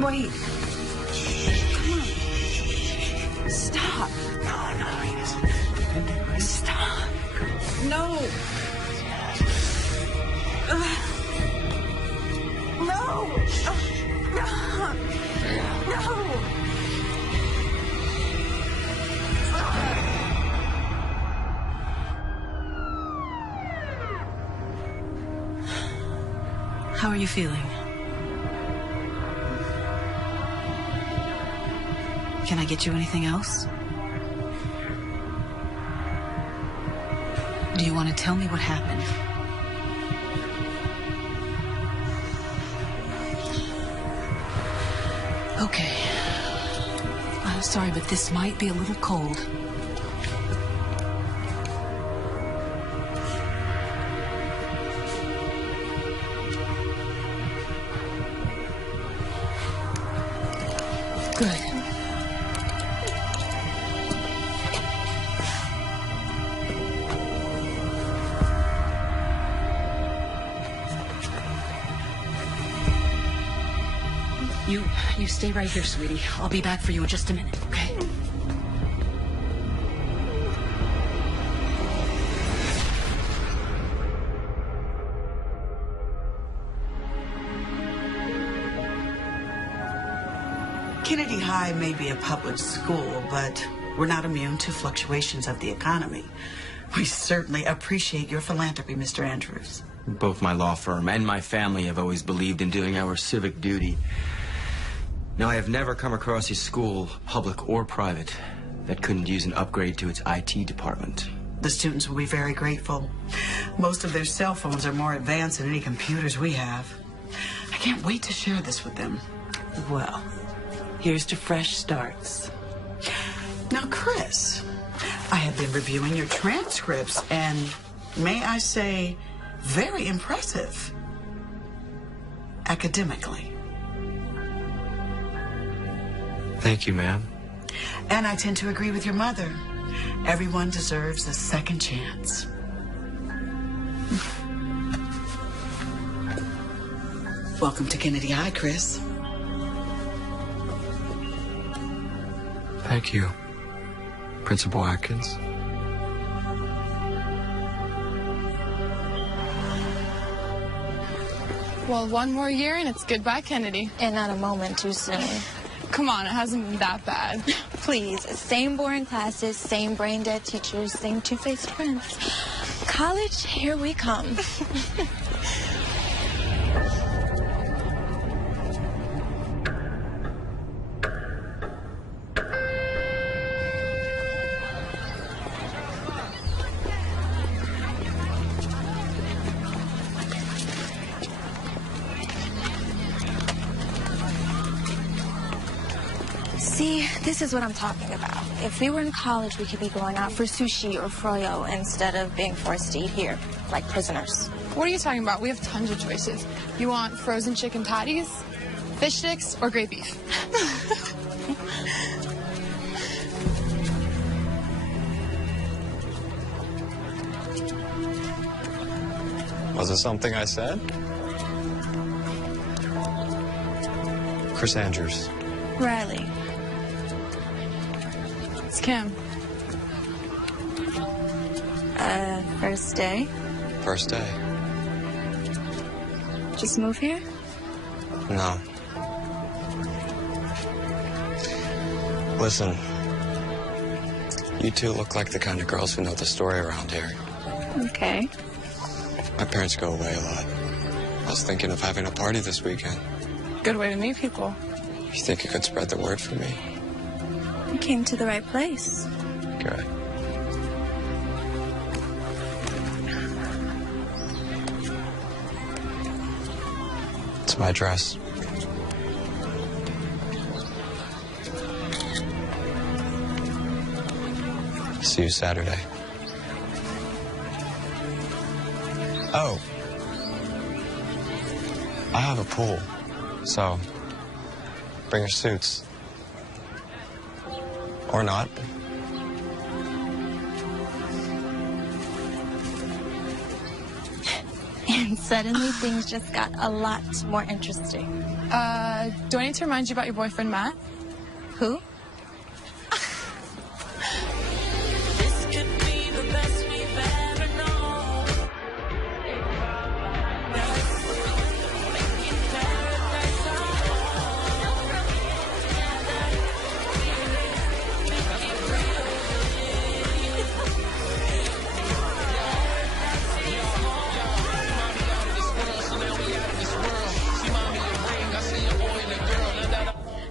Wait. Come on. Stop. No, he isn't. Stop. No. No. No. How are you feeling? Can I get you anything else? Do you want to tell me what happened? Okay. I'm sorry, but this might be a little cold. Good. You stay right here, sweetie. I'll be back for you in just a minute, okay? Kennedy High may be a public school, but we're not immune to fluctuations of the economy. We certainly appreciate your philanthropy, Mr. Andrews. Both my law firm and my family have always believed in doing our civic duty. Now, I have never come across a school, public or private, that couldn't use an upgrade to its IT department. The students will be very grateful. Most of their cell phones are more advanced than any computers we have. I can't wait to share this with them. Well, here's to fresh starts. Now, Chris, I have been reviewing your transcripts, and may I say, very impressive. Academically. Thank you, ma'am. And I tend to agree with your mother. Everyone deserves a second chance. Welcome to Kennedy High, Chris. Thank you, Principal Atkins. Well, one more year and it's goodbye, Kennedy. And not a moment too soon. Come on, it hasn't been that bad. Please, same boring classes, same brain-dead teachers, same two-faced friends. College, here we come. See, this is what I'm talking about. If we were in college, we could be going out for sushi or froyo instead of being forced to eat here, like prisoners. What are you talking about? We have tons of choices. You want frozen chicken patties, fish sticks, or great beef? Was it something I said? Chris Andrews. Riley. It's Kim. First day? First day. Just move here? No. Listen, you two look like the kind of girls who know the story around here. Okay. My parents go away a lot. I was thinking of having a party this weekend. Good way to meet people. You think you could spread the word for me? You came to the right place. Good. It's my dress. See you Saturday. Oh. I have a pool, so Bring your suits. Or not. And suddenly things just got a lot more interesting. Do I need to remind you about your boyfriend, Matt? Who? This could be the best we've ever known. Making paradise our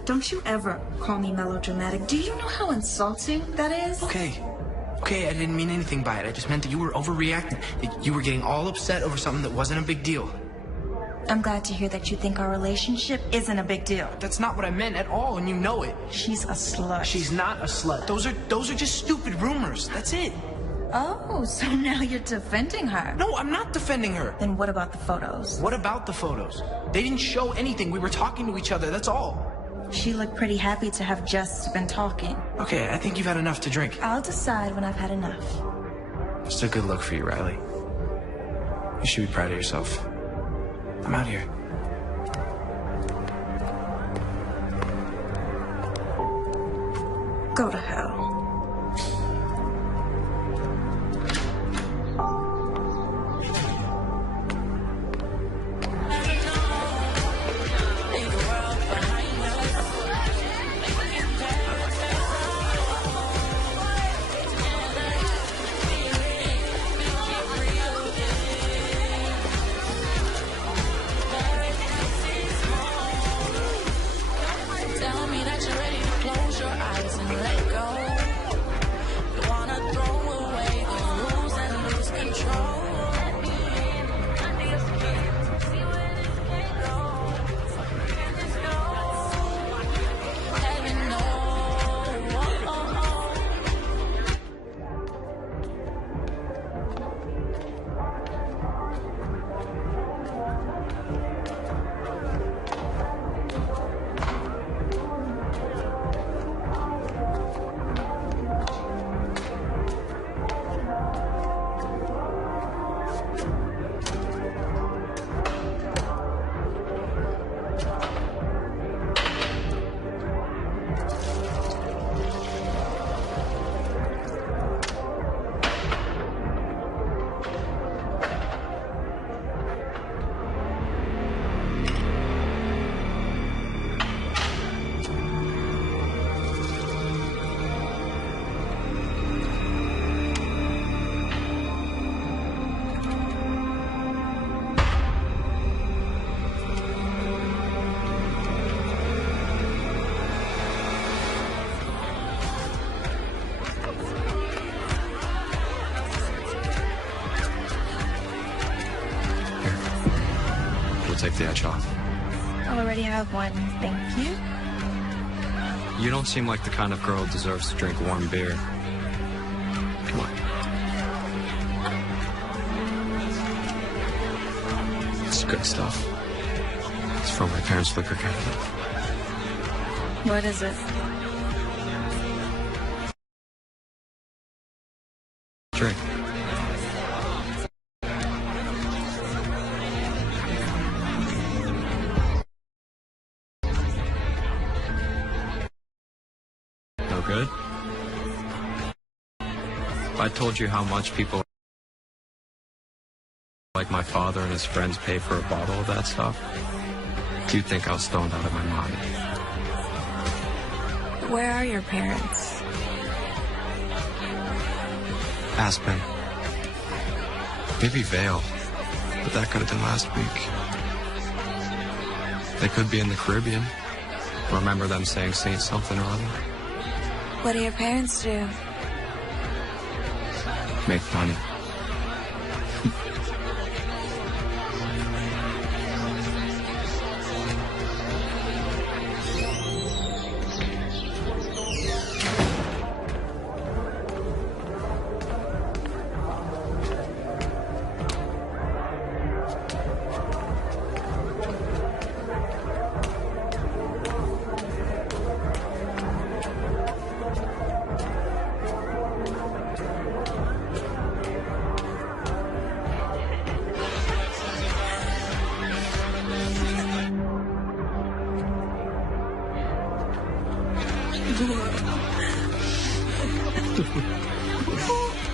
Don't you ever call me melodramatic. Do you know how insulting that is? Okay, I didn't mean anything by it. I just meant that you were overreacting. That you were getting all upset over something that wasn't a big deal. I'm glad to hear that you think our relationship isn't a big deal. That's not what I meant at all, and you know it. She's a slut. She's not a slut. Those are just stupid rumors. That's it. Oh, so now you're defending her. No, I'm not defending her. Then what about the photos? What about the photos? They didn't show anything. We were talking to each other, that's all. She looked pretty happy to have just been talking. Okay, I think you've had enough to drink. I'll decide when I've had enough. Just a good look for you, Riley. You should be proud of yourself. I'm out here. Go to hell. Tell me that you're ready to close your eyes and let go. You wanna throw away the rules and lose control. Heaven knows. We'll take the edge off. I already have one, thank you. You don't seem like the kind of girl who deserves to drink warm beer. Come on. It's good stuff. It's from my parents' liquor cabinet. What is it? Drink. No good? If I told you how much people like my father and his friends pay for a bottle of that stuff, you'd think I was stoned out of my mind. Where are your parents? Aspen. Maybe Vale. But that could have been last week. They could be in the Caribbean. Remember them saying Saint something or other? What do your parents do? Make money.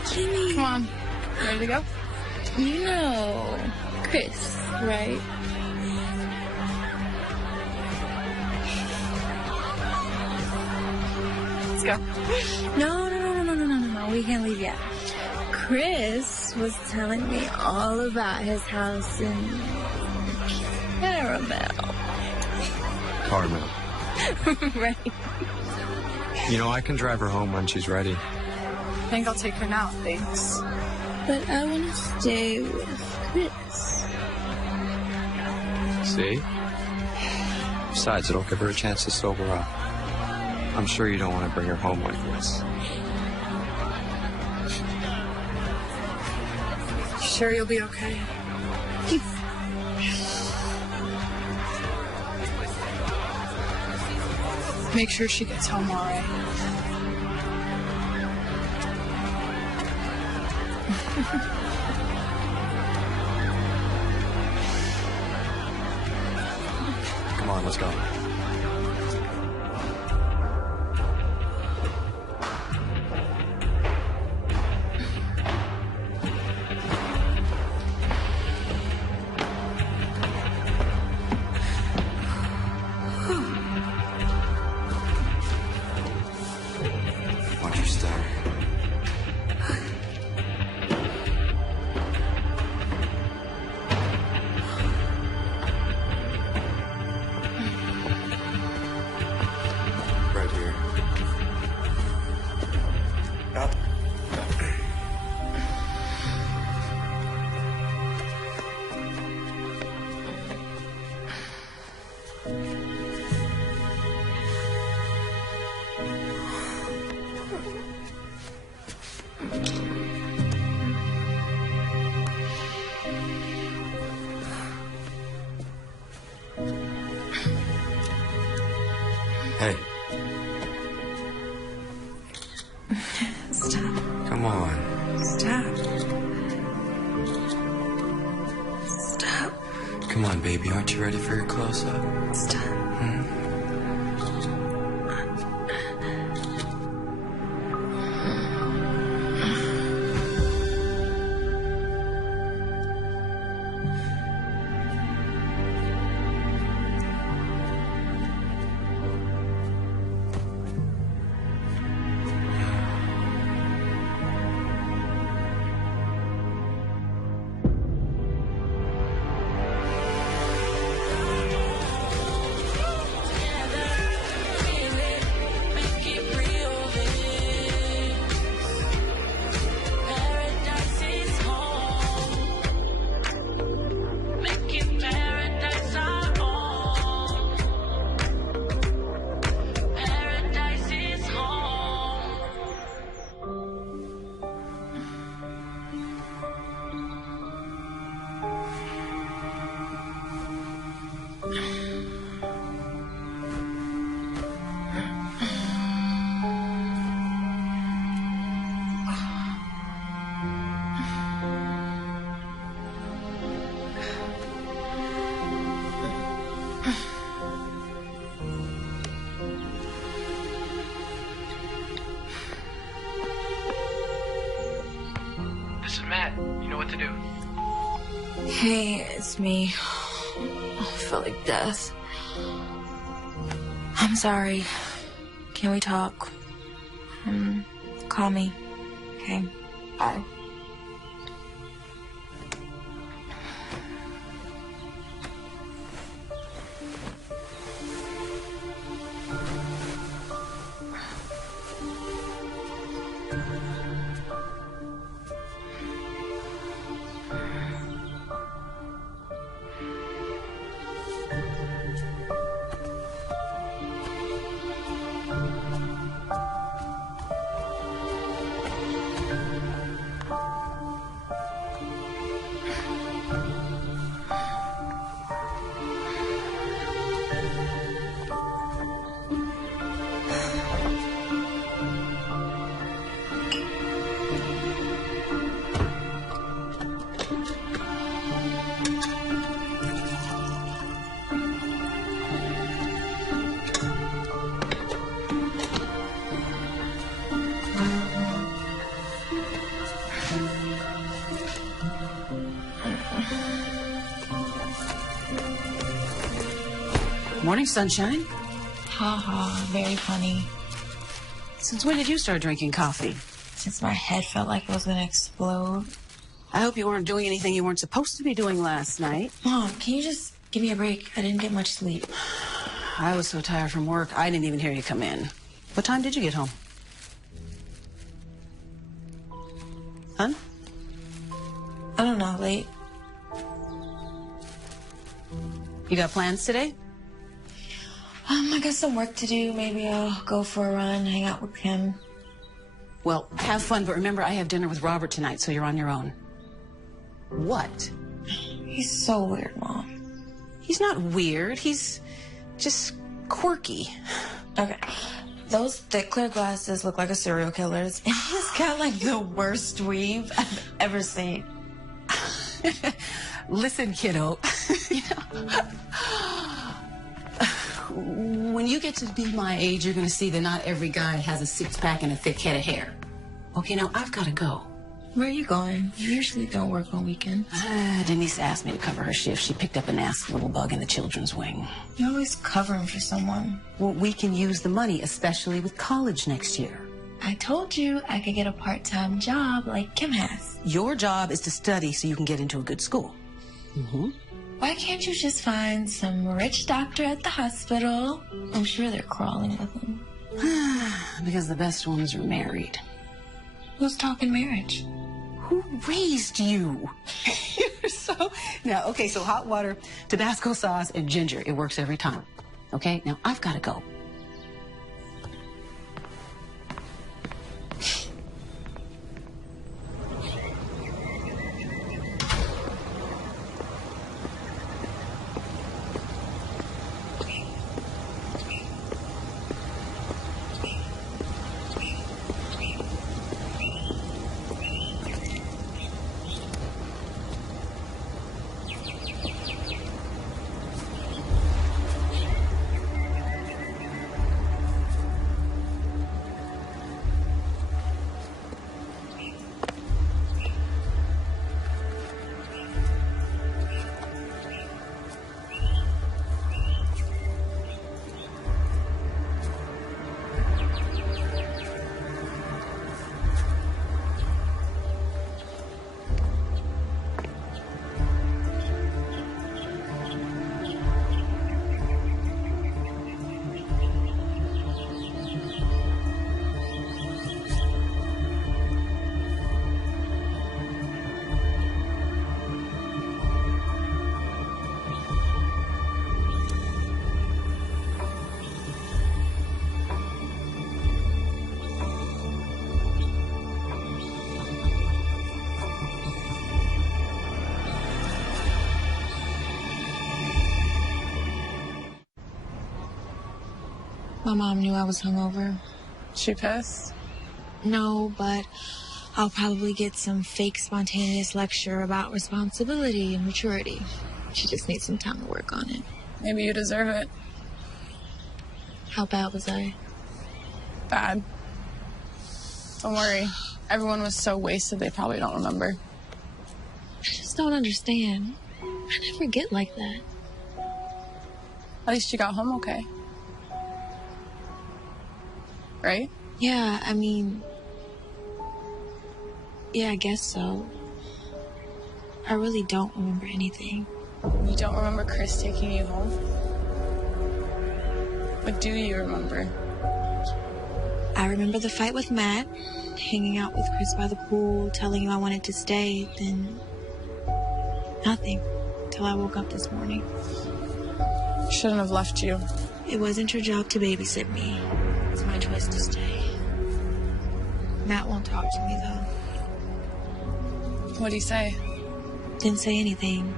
Kimmy. Come on. Ready to go? You know Chris, right? Let's go. No. We can't leave yet. Chris was telling me all about his house in Caramel. Carmel. Right. You know, I can drive her home when she's ready. I think I'll take her now, thanks. But I want to stay with Chris. See? Besides, it'll give her a chance to sober up. I'm sure you don't want to bring her home like this. Sure you'll be okay? Make sure she gets home all right. Come on, let's go. Watch your step. Right here. Up. Hey, Stop. come on. Stop. Stop. Come on, baby. Aren't you ready for your close-up? Stop. This is Matt. You know what to do. Hey, it's me. I feel like death. I'm sorry. Can we talk? Call me. Okay. Bye. Morning, sunshine. Ha ha, very funny. Since when did you start drinking coffee? Since my head felt like it was gonna explode. I hope you weren't doing anything you weren't supposed to be doing last night. Mom, can you just give me a break? I didn't get much sleep. I was so tired from work, I didn't even hear you come in. What time did you get home? Huh? I don't know, late. You got plans today? I got some work to do. Maybe I'll go for a run, hang out with Kim. Well, have fun, but remember I have dinner with Robert tonight, so you're on your own. What? He's so weird, Mom. He's not weird. He's just quirky. Okay. Those thick clear glasses look like a serial killer's, and he's got like the worst weave I've ever seen. Listen, kiddo, you know, when you get to be my age, you're going to see that not every guy has a six-pack and a thick head of hair. Okay, now I've got to go. Where are you going? You usually don't work on weekends. Denise asked me to cover her shift. She picked up a nasty little bug in the children's wing. You're always covering for someone. Well, we can use the money, especially with college next year. I told you I could get a part-time job like Kim has. Your job is to study so you can get into a good school. Mm-hmm. Why can't you just find some rich doctor at the hospital? I'm sure they're crawling with him. Because the best ones are married. Who's talking marriage? Who raised you? You're so... Now, okay, so hot water, Tabasco sauce, and ginger. It works every time. Okay? Now, I've got to go. My mom knew I was hungover. She pissed? No, but I'll probably get some fake spontaneous lecture about responsibility and maturity. She just needs some time to work on it. Maybe you deserve it. How bad was I? Bad. Don't worry. Everyone was so wasted they probably don't remember. I just don't understand. I never get like that. At least you got home okay. Right? Yeah, I mean... Yeah, I guess so. I really don't remember anything. You don't remember Chris taking you home? What do you remember? I remember the fight with Matt, hanging out with Chris by the pool, telling him I wanted to stay, then... nothing. Till I woke up this morning. Shouldn't have left you. It wasn't your job to babysit me. It's my choice to stay. Matt won't talk to me, though. What'd he say? Didn't say anything.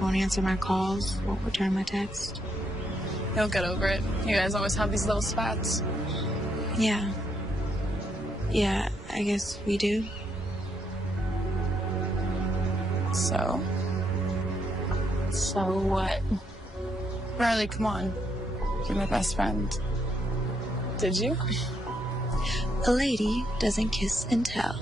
Won't answer my calls, won't return my text. You'll get over it. You guys always have these little spats. Yeah. Yeah, I guess we do. So what? Riley, come on. You're my best friend. Did you? A lady doesn't kiss and tell.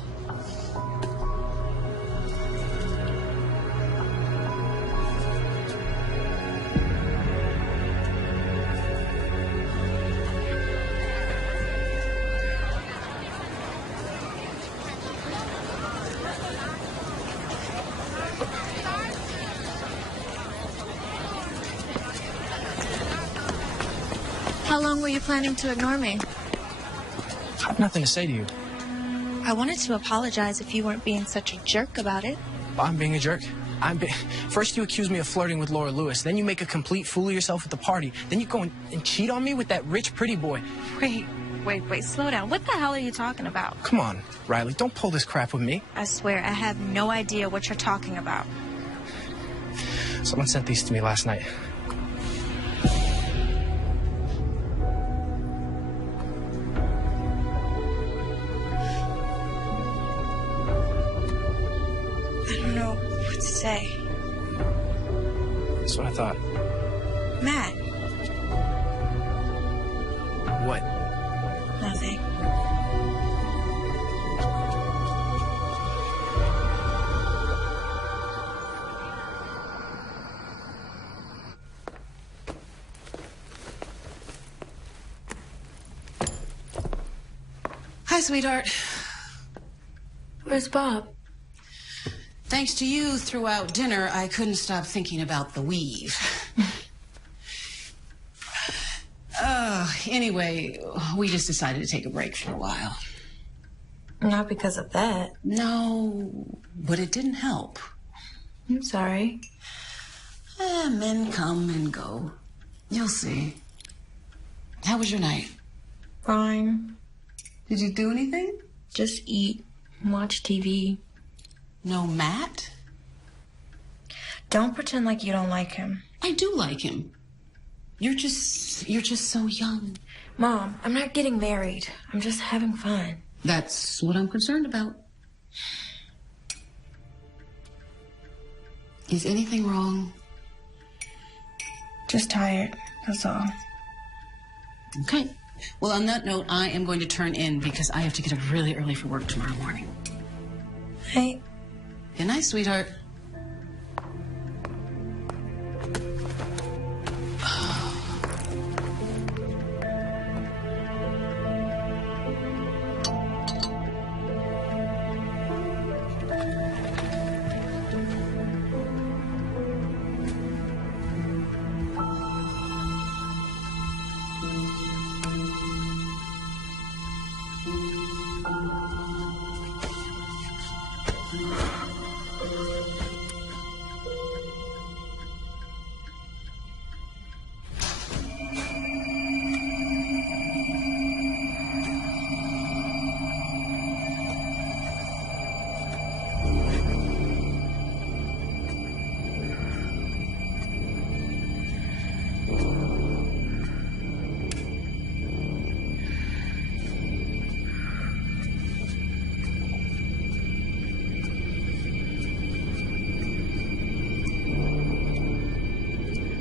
How long were you planning to ignore me? I have nothing to say to you. I wanted to apologize if you weren't being such a jerk about it. I'm being a jerk. First you accuse me of flirting with Laura Lewis, then you make a complete fool of yourself at the party, then you go and cheat on me with that rich, pretty boy. Wait, slow down. What the hell are you talking about? Come on, Riley, don't pull this crap with me. I swear, I have no idea what you're talking about. Someone sent these to me last night. I don't know what to say. That's what I thought. Matt. What? Nothing. Hi, sweetheart. Where's Bob? Thanks to you throughout dinner, I couldn't stop thinking about the weave. Anyway, we just decided to take a break for a while. Not because of that. No, but it didn't help. I'm sorry. Men come and go. You'll see. How was your night? Fine. Did you do anything? Just eat, watch TV. No Matt? Don't pretend like you don't like him. I do like him. You're just so young. Mom, I'm not getting married. I'm just having fun. That's what I'm concerned about. Is anything wrong? Just tired, that's all. Okay. Well, on that note, I am going to turn in because I have to get up really early for work tomorrow morning. Hey. Good night, sweetheart.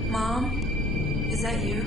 Mom, is that you?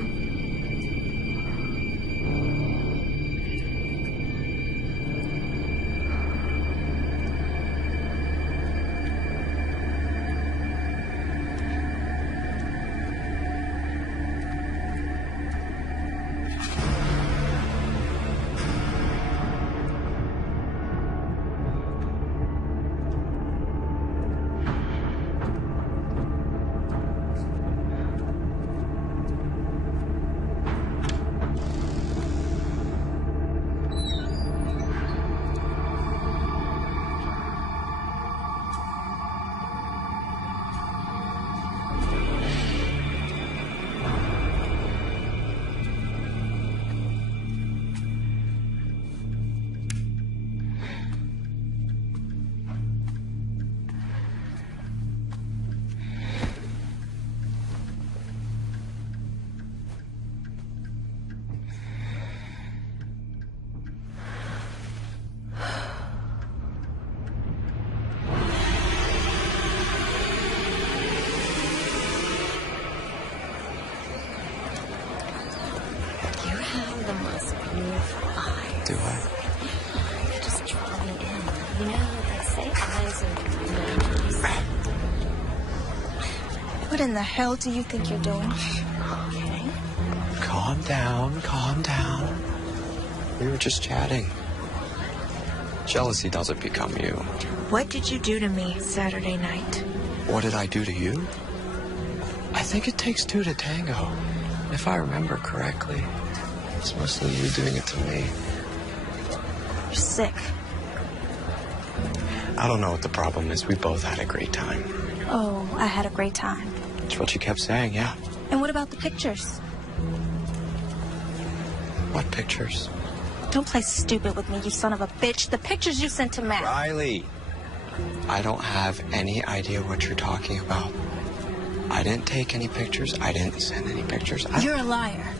Do I? You're just drawing in. You know, they say eyes are... What in the hell do you think you're doing? Okay. Calm down, calm down. We were just chatting. Jealousy doesn't become you. What did you do to me Saturday night? What did I do to you? I think it takes two to tango, if I remember correctly. It's mostly you doing it to me. You're sick. I don't know what the problem is. We both had a great time. Oh, I had a great time. That's what you kept saying, yeah. And what about the pictures? What pictures? Don't play stupid with me, you son of a bitch. The pictures you sent to Matt. Riley, I don't have any idea what you're talking about. I didn't take any pictures. I didn't send any pictures. You're a liar.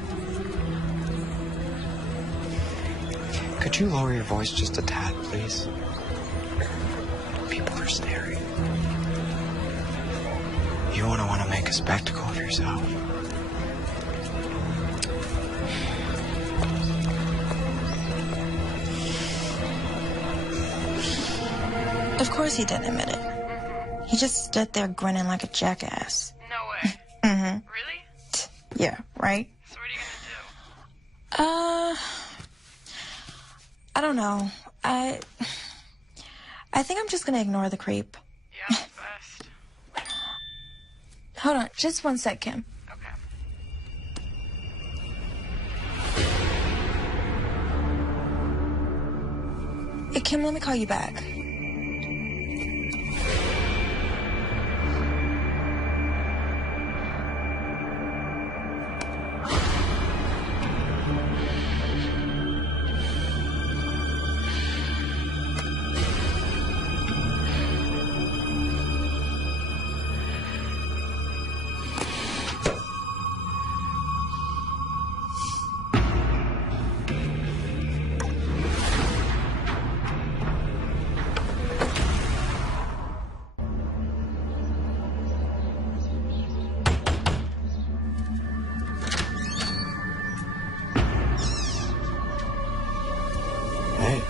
Could you lower your voice just a tad, please? People are staring. You want to make a spectacle of yourself. Of course he didn't admit it. He just stood there grinning like a jackass. No way. Mm-hmm. Really? Yeah, right? So what are you gonna do? I don't know. I think I'm just gonna ignore the creep. Yeah, best. Hold on, just one sec, Kim. Okay. Hey, Kim, let me call you back. Hey.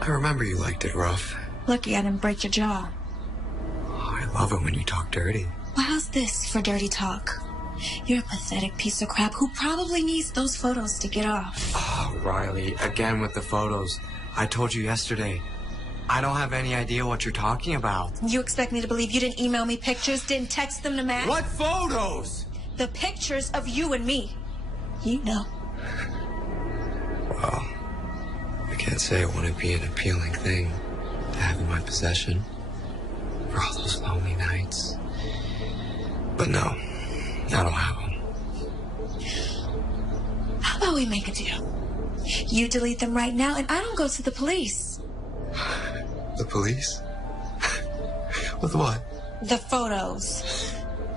I remember you liked it rough. Lucky I didn't break your jaw. Oh, I love it when you talk dirty. Well, how's this for dirty talk? You're a pathetic piece of crap who probably needs those photos to get off. Oh, Riley, again with the photos. I told you yesterday. I don't have any idea what you're talking about. You expect me to believe you didn't email me pictures, didn't text them to Matt? What photos? The pictures of you and me. You know. Well, I can't say it wouldn't be an appealing thing to have in my possession for all those lonely nights. But no, I don't have them. How about we make a deal? You delete them right now and I don't go to the police. The police? With what? The photos.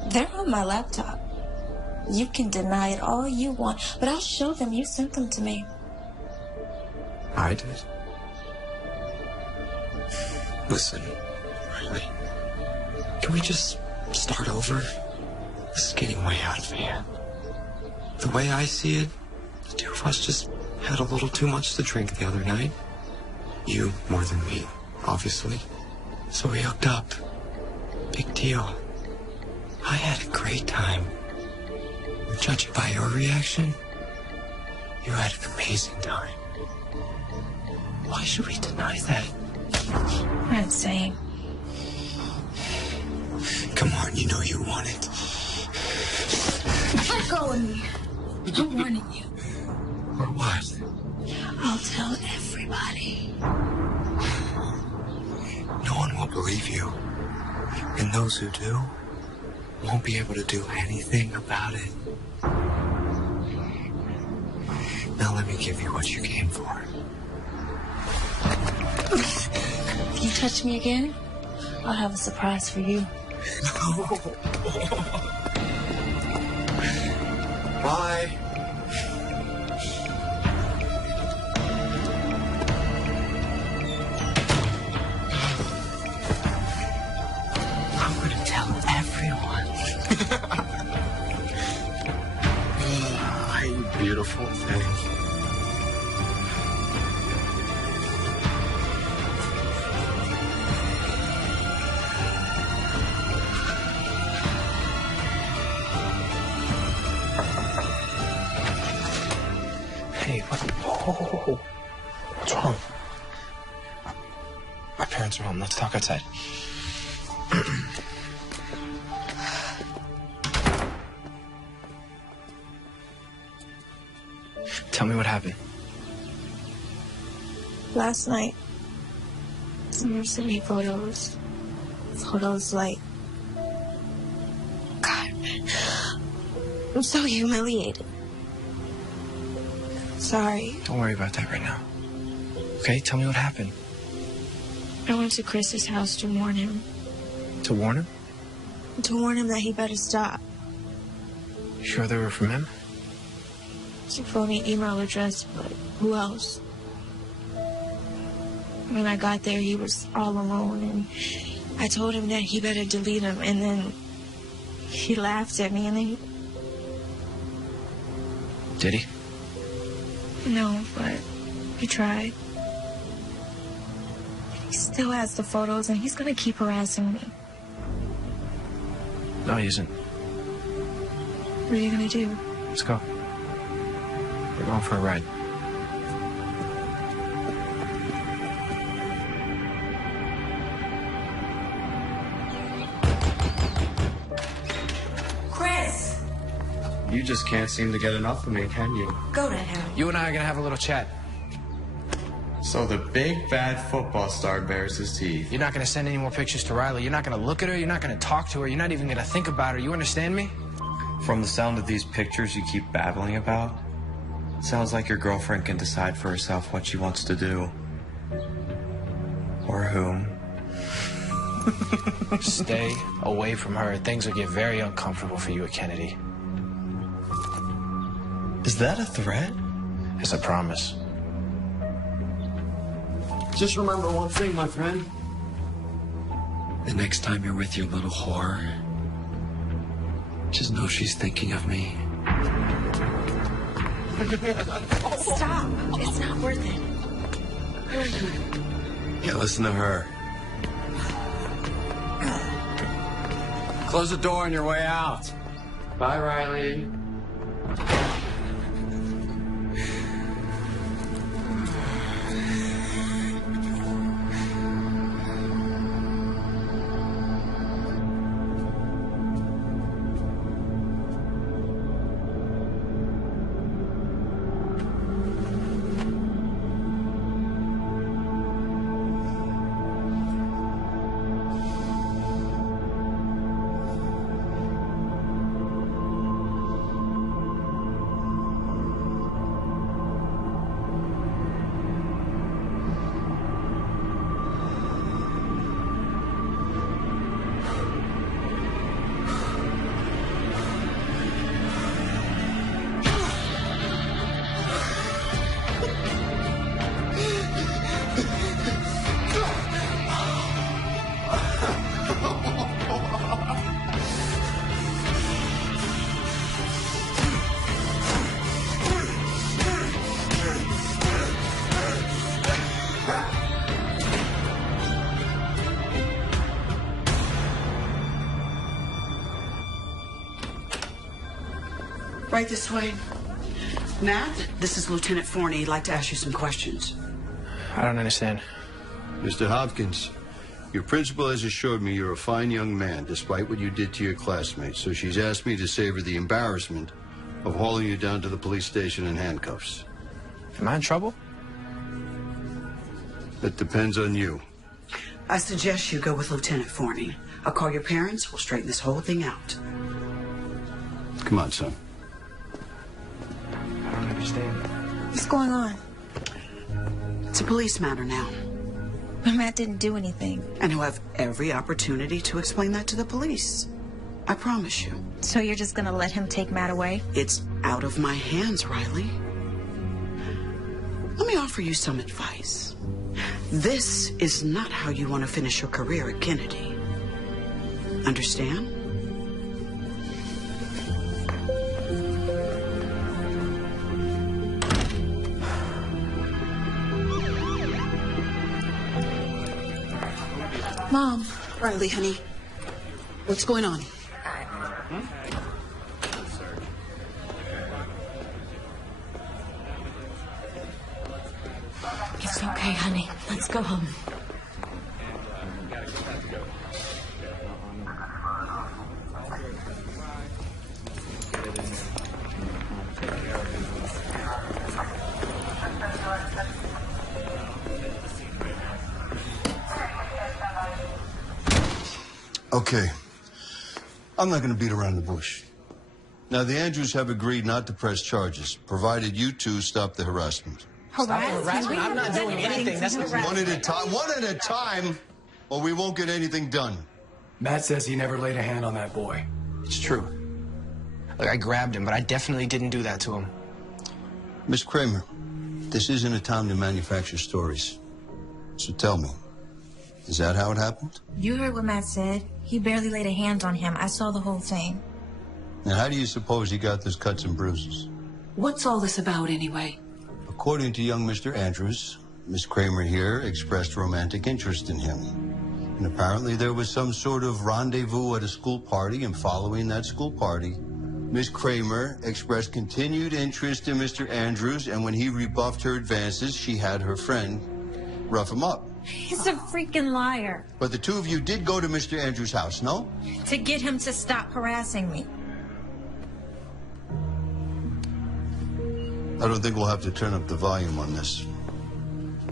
They're on my laptop. You can deny it all you want, but I'll show them you sent them to me. I did. Listen, Riley, can we just start over? This is getting way out of hand. The way I see it, the two of us just had a little too much to drink the other night. You more than me, obviously. So we hooked up. Big deal. I had a great time. Judging by your reaction, you had an amazing time. Why should we deny that? I'm saying. Come on, you know you want it. Let go of me. I'm warning you. Or what? I'll tell everybody. No one will believe you. And those who do won't be able to do anything about it. Now let me give you what you came for. If you touch me again, I'll have a surprise for you. No. Bye. I'm gonna tell everyone. You beautiful thing. Hey, what? Whoa. What's wrong? My parents are home. Let's talk outside. Tell me what happened. Last night, someone sent me photos. Photos like... God, I'm so humiliated. Sorry. Don't worry about that right now. Okay, tell me what happened. I went to Chris's house to warn him. To warn him? To warn him that he better stop. You sure they were from him? It's a phony email address, but who else? When I got there, he was all alone, and I told him that he better delete them, and then he laughed at me, and then Did he? No, but he tried. He still has the photos, and he's gonna keep harassing me. No, he isn't. What are you gonna do? Let's go. We're going for a ride. Chris, You just can't seem to get enough of me, can you? go to hell. You and I are gonna have a little chat. So the big bad football star bares his teeth. You're not gonna send any more pictures to Riley. You're not gonna look at her. You're not gonna talk to her. You're not even gonna think about her. You understand me? From the sound of these pictures you keep babbling about, it sounds like your girlfriend can decide for herself what she wants to do. Or whom. Stay away from her. Things will get very uncomfortable for you at Kennedy. Is that a threat? It's a promise. Just remember one thing, my friend. The next time you're with your little whore, just know she's thinking of me. Stop. It's not worth it. Yeah, listen to her. Close the door on your way out. Bye, Riley. Right this way. Nat, this is Lieutenant Forney. He'd like to ask you some questions. I don't understand. Mr. Hopkins, your principal has assured me you're a fine young man, despite what you did to your classmates. So she's asked me to save her the embarrassment of hauling you down to the police station in handcuffs. Am I in trouble? That depends on you. I suggest you go with Lieutenant Forney. I'll call your parents. We'll straighten this whole thing out. Come on, son. I don't understand. What's going on? It's a police matter now. But Matt didn't do anything. And he'll have every opportunity to explain that to the police. I promise you. So you're just gonna let him take Matt away? It's out of my hands, Riley. Let me offer you some advice. This is not how you want to finish your career at Kennedy. Understand? Mom. Riley, honey. What's going on? It's okay, honey. Let's go home. Okay. I'm not going to beat around the bush. Now, the Andrews have agreed not to press charges, provided you two stop the harassment. Harassment? I'm not doing anything. That's one at a time. One at a time, or we won't get anything done. Matt says he never laid a hand on that boy. It's true. Look, I grabbed him, but I definitely didn't do that to him. Miss Kramer, this isn't a time to manufacture stories. So tell me, is that how it happened? You heard what Matt said. He barely laid a hand on him. I saw the whole thing. And how do you suppose he got those cuts and bruises? What's all this about anyway? According to young Mr. Andrews, Miss Kramer here expressed romantic interest in him. And apparently there was some sort of rendezvous at a school party, and following that school party, Miss Kramer expressed continued interest in Mr. Andrews, and when he rebuffed her advances, she had her friend rough him up. He's a freaking liar. But the two of you did go to Mr. Andrews' house, no? To get him to stop harassing me. I don't think we'll have to turn up the volume on this.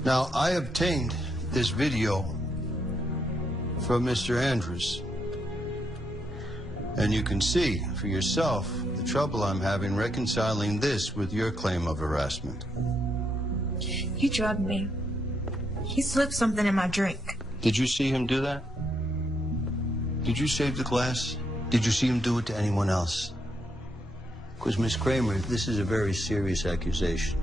Now, I obtained this video from Mr. Andrews. And you can see for yourself the trouble I'm having reconciling this with your claim of harassment. He drugged me. He slipped something in my drink. Did you see him do that? Did you save the glass? Did you see him do it to anyone else? Because, Miss Kramer, this is a very serious accusation.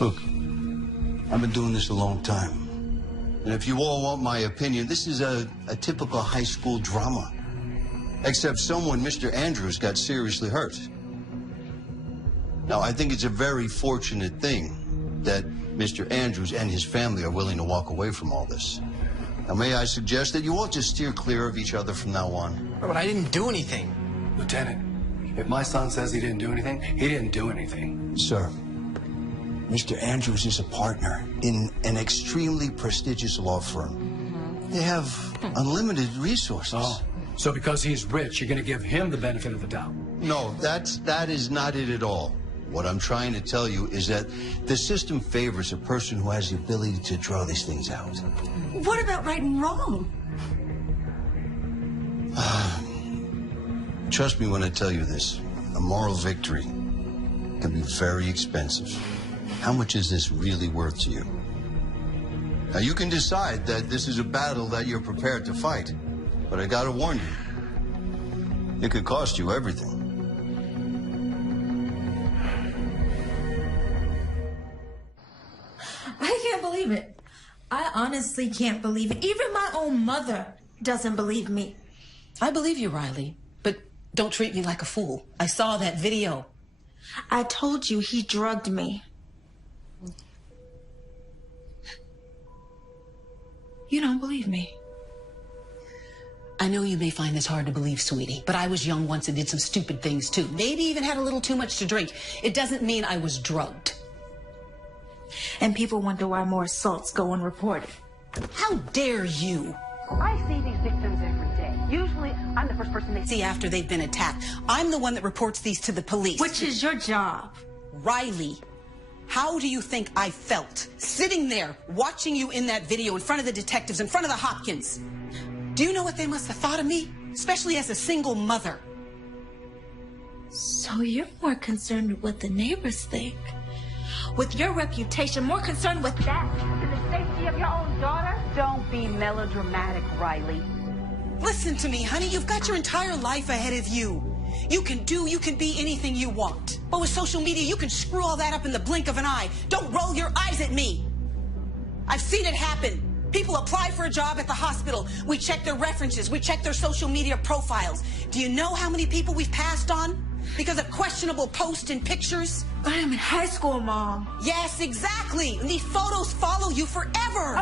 Look, I've been doing this a long time. And if you all want my opinion, this is a typical high school drama. Except someone, Mr. Andrews, got seriously hurt. Now, I think it's a very fortunate thing that Mr. Andrews and his family are willing to walk away from all this. Now, may I suggest that you all just steer clear of each other from now on? But I didn't do anything. Lieutenant, if my son says he didn't do anything, he didn't do anything. Sir, Mr. Andrews is a partner in an extremely prestigious law firm. They have unlimited resources. Oh, so because he's rich, you're going to give him the benefit of the doubt? No, that is not it at all. What I'm trying to tell you is that the system favors a person who has the ability to draw these things out. What about right and wrong? Trust me when I tell you this. A moral victory can be very expensive. How much is this really worth to you? Now, you can decide that this is a battle that you're prepared to fight. But I gotta warn you, it could cost you everything. I can't believe it. I honestly can't believe it. Even my own mother doesn't believe me. I believe you, Riley, but don't treat me like a fool. I saw that video. I told you he drugged me. You don't believe me. I know you may find this hard to believe, sweetie, but I was young once and did some stupid things too. Maybe even had a little too much to drink. It doesn't mean I was drugged. And people wonder why more assaults go unreported. How dare you? I see these victims every day. Usually, I'm the first person they see after they've been attacked. I'm the one that reports these to the police. Which is your job. Riley, how do you think I felt sitting there watching you in that video in front of the detectives, in front of the Hopkins? Do you know what they must have thought of me? Especially as a single mother. So you're more concerned with what the neighbors think. With your reputation, more concerned with that than the safety of your own daughter? Don't be melodramatic, Riley. Listen to me, honey. You've got your entire life ahead of you. You can be anything you want. But with social media, you can screw all that up in the blink of an eye. Don't roll your eyes at me. I've seen it happen. People apply for a job at the hospital. We check their references. We check their social media profiles. Do you know how many people we've passed on because of questionable posts and pictures? But I'm in high school, Mom. Yes, exactly. And these photos follow you forever.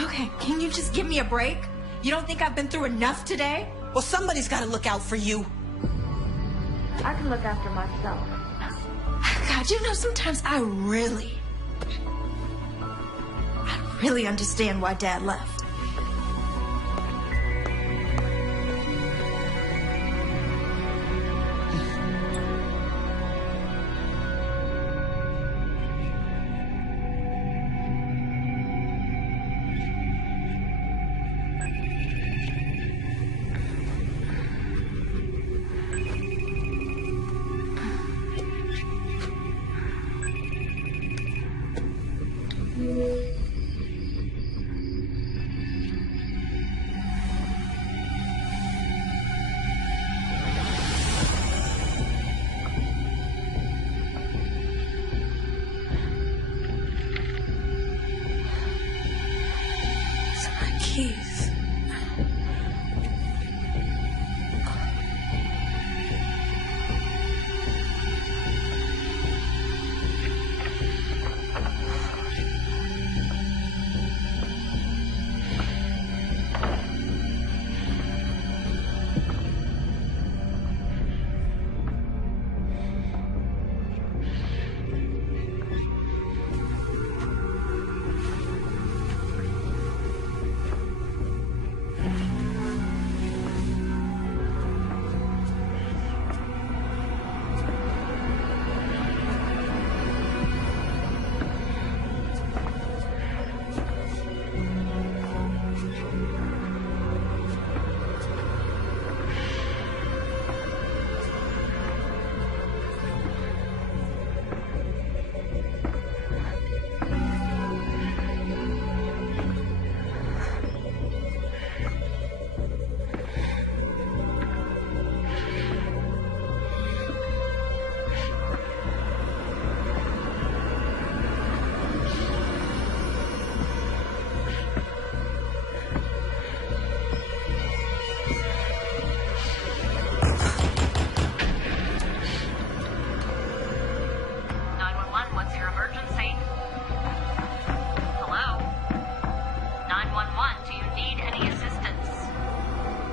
Okay, can you just give me a break? You don't think I've been through enough today? Well, somebody's got to look out for you. I can look after myself. God, you know, sometimes I really understand why Dad left. Keys.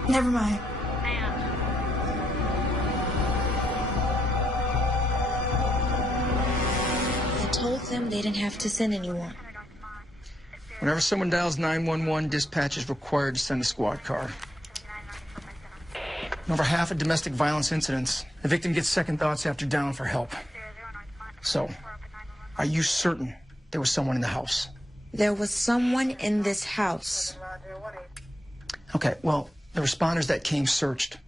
Never mind. I told them they didn't have to send anyone. Whenever someone dials 911, dispatch is required to send a squad car. In over half of domestic violence incidents, the victim gets second thoughts after dialing for help. So, are you certain there was someone in the house? There was someone in this house. Okay, well, the responders that came searched, and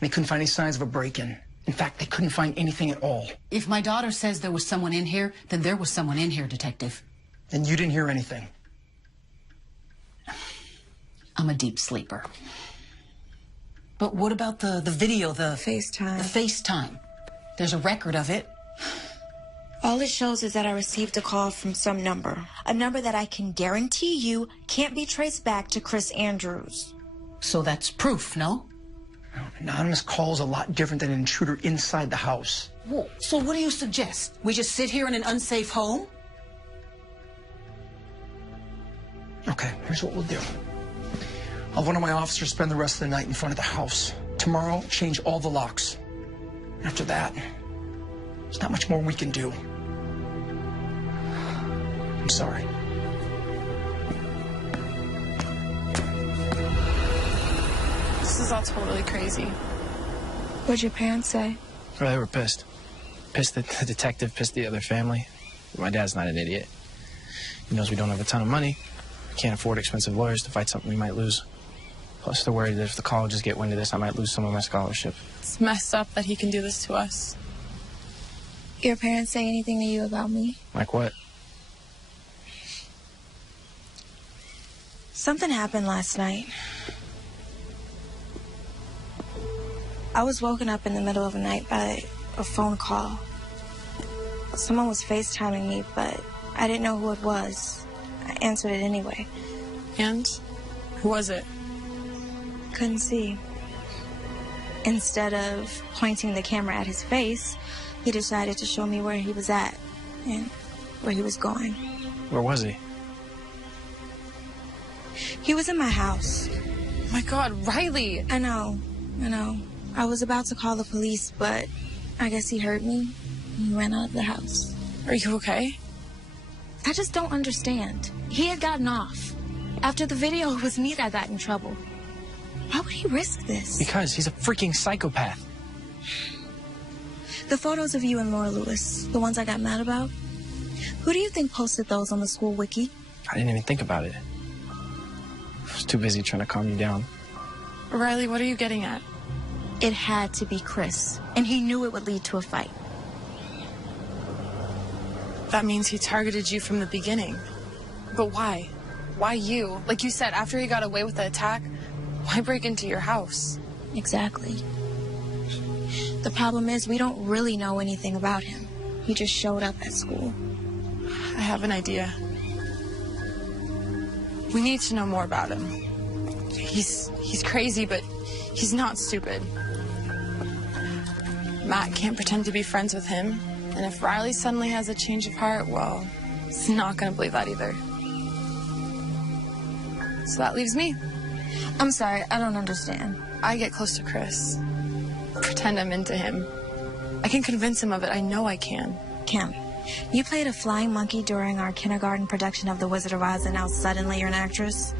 they couldn't find any signs of a break-in. In fact, they couldn't find anything at all. If my daughter says there was someone in here, then there was someone in here, Detective. And you didn't hear anything? I'm a deep sleeper. But what about the video, the FaceTime? The FaceTime. There's a record of it. All it shows is that I received a call from some number. A number that I can guarantee you can't be traced back to Chris Andrews. So that's proof, no? Anonymous call is a lot different than an intruder inside the house. Well, so what do you suggest? We just sit here in an unsafe home? Okay, here's what we'll do. I'll have one of my officers spend the rest of the night in front of the house. Tomorrow, change all the locks. After that, there's not much more we can do. I'm sorry. This is all totally crazy. What'd your parents say? Well, they were pissed. Pissed at the detective, pissed at the other family. My dad's not an idiot. He knows we don't have a ton of money. We can't afford expensive lawyers to fight something we might lose. Plus, they're worried that if the colleges get wind of this, I might lose some of my scholarship. It's messed up that he can do this to us. Your parents say anything to you about me? Like what? Something happened last night. I was woken up in the middle of the night by a phone call. Someone was FaceTiming me, but I didn't know who it was. I answered it anyway. And? Who was it? Couldn't see. Instead of pointing the camera at his face, he decided to show me where he was at and where he was going. Where was he? He was in my house. Oh my God, Riley! I know. I was about to call the police, but I guess he heard me and he ran out of the house. Are you okay? I just don't understand. He had gotten off. After the video, it was me that got in trouble. Why would he risk this? Because he's a freaking psychopath. The photos of you and Laura Lewis, the ones I got mad about, who do you think posted those on the school wiki? I didn't even think about it. I was too busy trying to calm you down. Riley, what are you getting at? It had to be Chris, and he knew it would lead to a fight. That means he targeted you from the beginning. But why? Why you? Like you said, after he got away with the attack, why break into your house? Exactly. The problem is we don't really know anything about him. He just showed up at school. I have an idea. We need to know more about him. He's crazy, but he's not stupid. Matt can't pretend to be friends with him. And if Riley suddenly has a change of heart, well, he's not going to believe that either. So that leaves me. I'm sorry, I don't understand. I get close to Chris. Pretend I'm into him. I can convince him of it. I know I can. Kim, you played a flying monkey during our kindergarten production of The Wizard of Oz, and now suddenly you're an actress?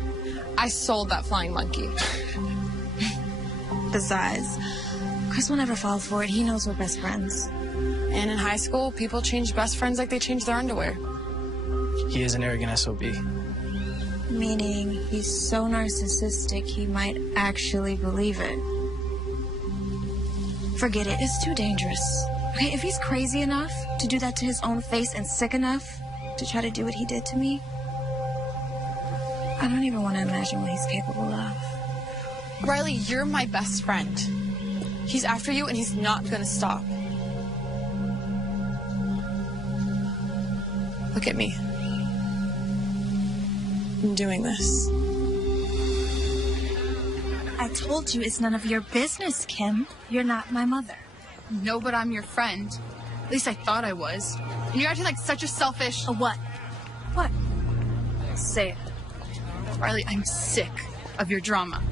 I sold that flying monkey. Besides, Chris will never fall for it. He knows we're best friends. And in high school, people change best friends like they change their underwear. He is an arrogant SOB. Meaning he's so narcissistic he might actually believe it. Forget it. It's too dangerous. Okay, if he's crazy enough to do that to his own face and sick enough to try to do what he did to me, I don't even want to imagine what he's capable of. Riley, you're my best friend. He's after you and he's not going to stop. Look at me. I'm doing this. I told you it's none of your business, Kim. You're not my mother. No, but I'm your friend. At least I thought I was. And you're acting like such a selfish... A what? What? Say it. Riley, I'm sick of your drama.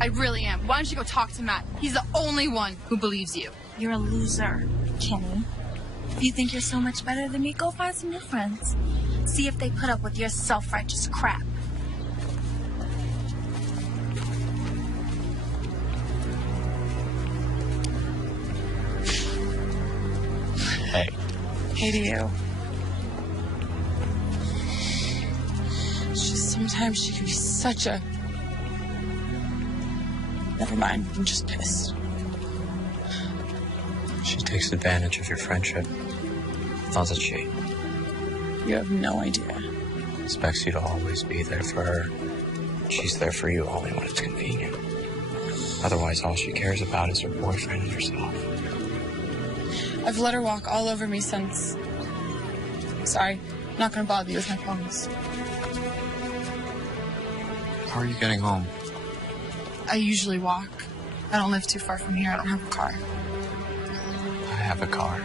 I really am. Why don't you go talk to Matt? He's the only one who believes you. You're a loser, Kimmy. If you think you're so much better than me, go find some new friends. See if they put up with your self-righteous crap. Hey. Hey to you. It's just sometimes she can be such a... Never mind, I'm just pissed. She takes advantage of your friendship, doesn't she? You have no idea. Expects you to always be there for her. She's there for you only when it's convenient. Otherwise, all she cares about is her boyfriend and herself. I've let her walk all over me since... Sorry, I'm not gonna bother you with my problems. How are you getting home? I usually walk. I don't live too far from here. I don't have a car. I have a car.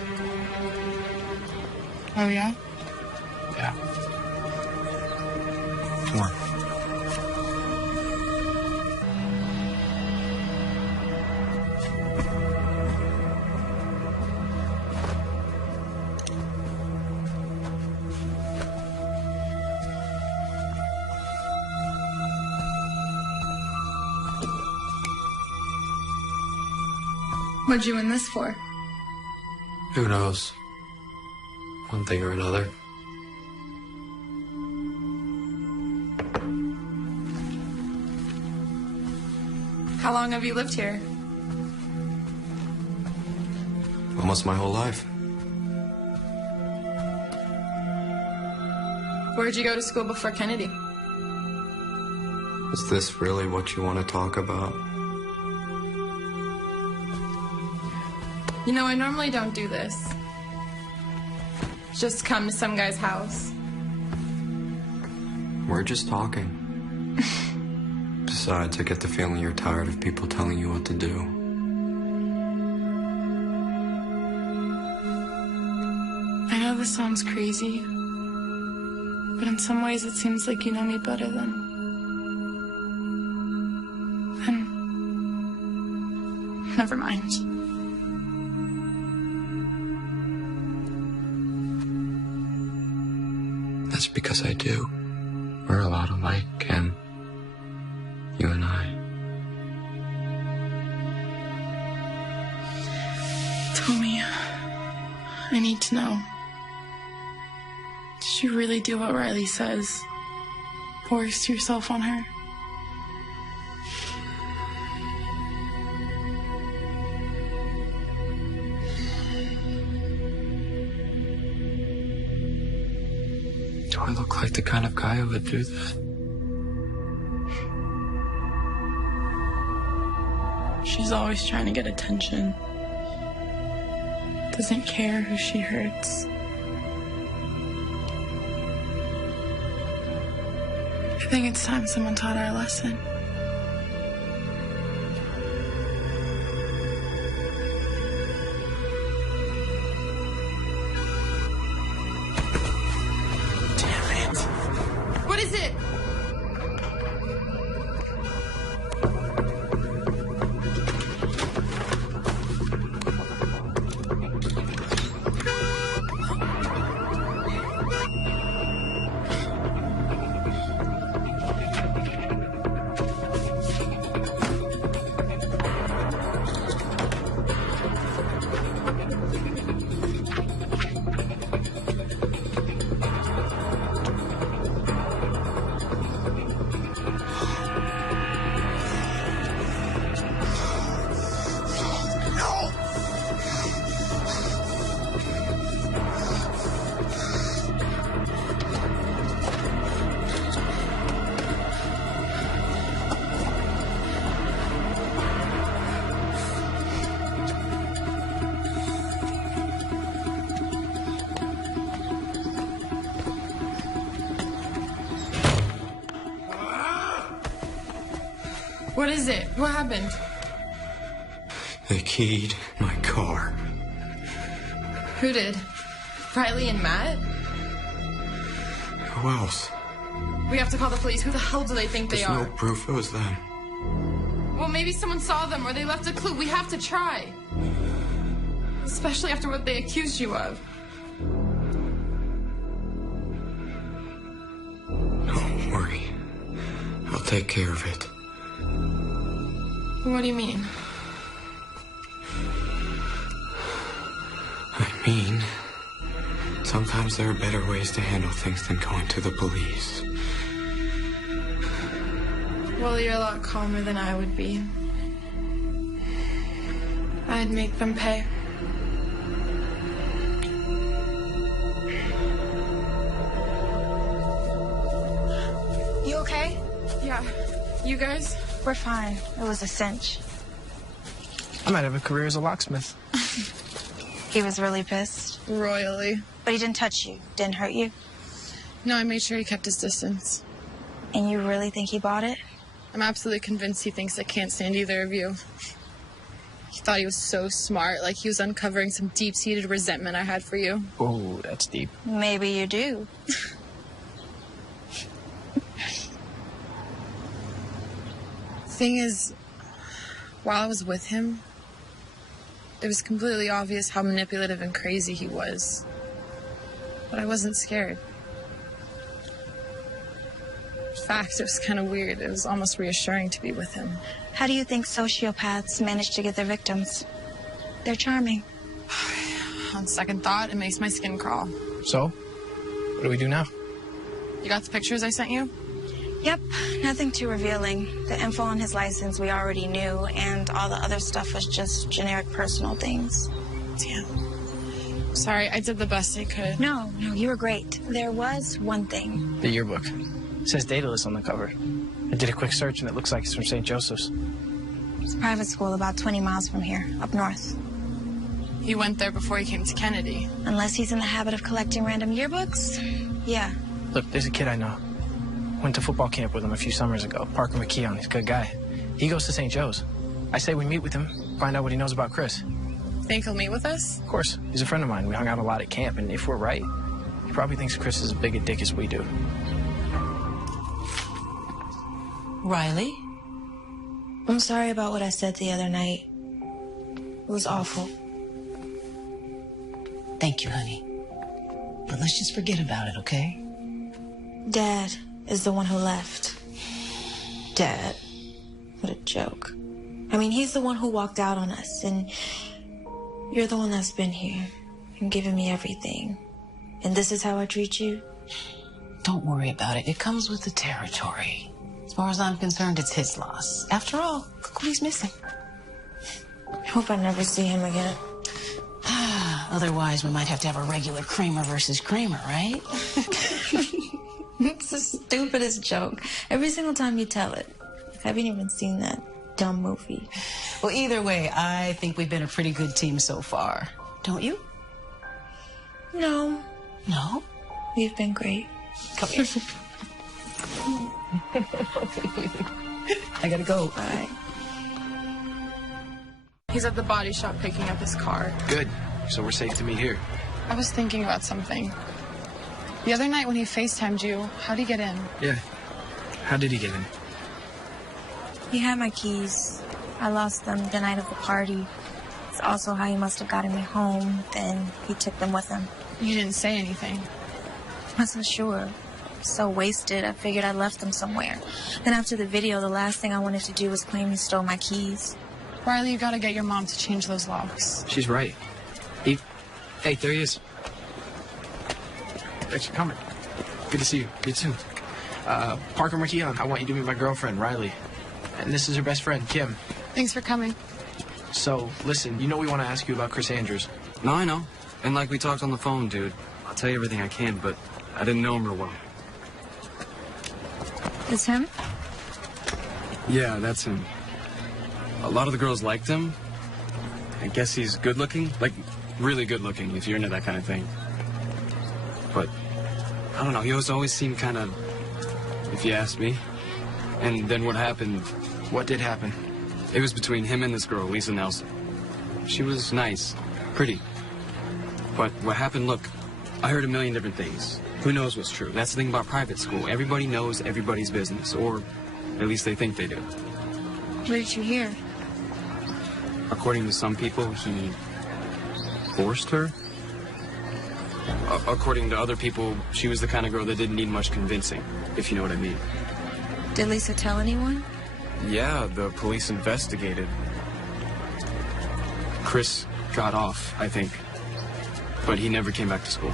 Oh, yeah? Yeah. Come on. What'd you win this for? Who knows? One thing or another. How long have you lived here? Almost my whole life. Where'd you go to school before Kennedy? Is this really what you want to talk about? You know, I normally don't do this. Just come to some guy's house. We're just talking. Besides, I get the feeling you're tired of people telling you what to do. I know this sounds crazy, but in some ways it seems like you know me better than never mind. That's because I do. We're a lot alike, Ken. You and I. Tommy, I need to know. Did you really do what Riley says? Force yourself on her? Do I look like the kind of guy who would do that? She's always trying to get attention. Doesn't care who she hurts. I think it's time someone taught her a lesson. Damn it! What is it? What is it? What happened? They keyed my car. Who did? Riley and Matt? Who else? We have to call the police. Who the hell do they think they are? There's no proof it was them. Well, maybe someone saw them or they left a clue. We have to try. Especially after what they accused you of. Don't worry. I'll take care of it. What do you mean? I mean, sometimes there are better ways to handle things than going to the police. Well, you're a lot calmer than I would be. I'd make them pay. You okay? Yeah. You guys? We're fine. It was a cinch. I might have a career as a locksmith. He was really pissed. Royally. But he didn't touch you. Didn't hurt you. No, I made sure he kept his distance. And you really think he bought it? I'm absolutely convinced he thinks I can't stand either of you. He thought he was so smart, like he was uncovering some deep-seated resentment I had for you. Oh, that's deep. Maybe you do. Thing is, while I was with him, it was completely obvious how manipulative and crazy he was. But I wasn't scared. In fact, it was kind of weird. It was almost reassuring to be with him. How do you think sociopaths manage to get their victims? They're charming. On second thought, it makes my skin crawl. So, what do we do now? You got the pictures I sent you? Yep, nothing too revealing. The info on his license we already knew, and all the other stuff was just generic personal things. Damn. Sorry, I did the best I could. No, you were great. There was one thing. The yearbook. It says Daedalus on the cover. I did a quick search and it looks like it's from St. Joseph's. It's a private school about 20 miles from here, up north. He went there before he came to Kennedy. Unless he's in the habit of collecting random yearbooks, yeah. Look, there's a kid I know. Went to football camp with him a few summers ago. Parker McKeon, he's a good guy. He goes to St. Joe's. I say we meet with him, find out what he knows about Chris. Think he'll meet with us? Of course. He's a friend of mine. We hung out a lot at camp, and if we're right, he probably thinks Chris is as big a dick as we do. Riley? I'm sorry about what I said the other night. It was awful. Thank you, honey. But let's just forget about it, okay? Dad is the one who left. Dad. What a joke. I mean, he's the one who walked out on us, and you're the one that's been here and given me everything. And this is how I treat you? Don't worry about it. It comes with the territory. As far as I'm concerned, it's his loss. After all, look what he's missing. I hope I never see him again. Otherwise, we might have to have a regular Kramer versus Kramer, right? It's the stupidest joke. Every single time you tell it. I haven't even seen that dumb movie. Well, either way, I think we've been a pretty good team so far. Don't you? No. No? You've been great. Come here. I gotta go. Bye. He's at the body shop picking up his car. Good. So we're safe to meet here. I was thinking about something. The other night when he FaceTimed you, how'd he get in? Yeah. How did he get in? He had my keys. I lost them the night of the party. It's also how he must have gotten me home. Then he took them with him. You didn't say anything. I wasn't sure. So wasted, I figured I left them somewhere. Then after the video, the last thing I wanted to do was claim he stole my keys. Riley, you gotta get your mom to change those locks. She's right. Eve. Hey, there he is. Thanks for coming. Good to see you. You too. Parker McKeon, I want you to meet my girlfriend, Riley. And this is her best friend, Kim. Thanks for coming. So, listen, you know we want to ask you about Chris Andrews. No, I know. And like we talked on the phone, dude. I'll tell you everything I can, but I didn't know him real well. It's him? Yeah, that's him. A lot of the girls liked him. I guess he's good looking. Like, really good looking, if you're into that kind of thing. But, I don't know, he always seemed kind of, if you ask me. And then what happened? What did happen? It was between him and this girl, Lisa Nelson. She was nice, pretty. But what happened, look, I heard a million different things. Who knows what's true? That's the thing about private school. Everybody knows everybody's business, or at least they think they do. What did you hear? According to some people, he forced her. According to other people, she was the kind of girl that didn't need much convincing, if you know what I mean. Did Lisa tell anyone? Yeah, the police investigated. Chris got off, I think. But he never came back to school.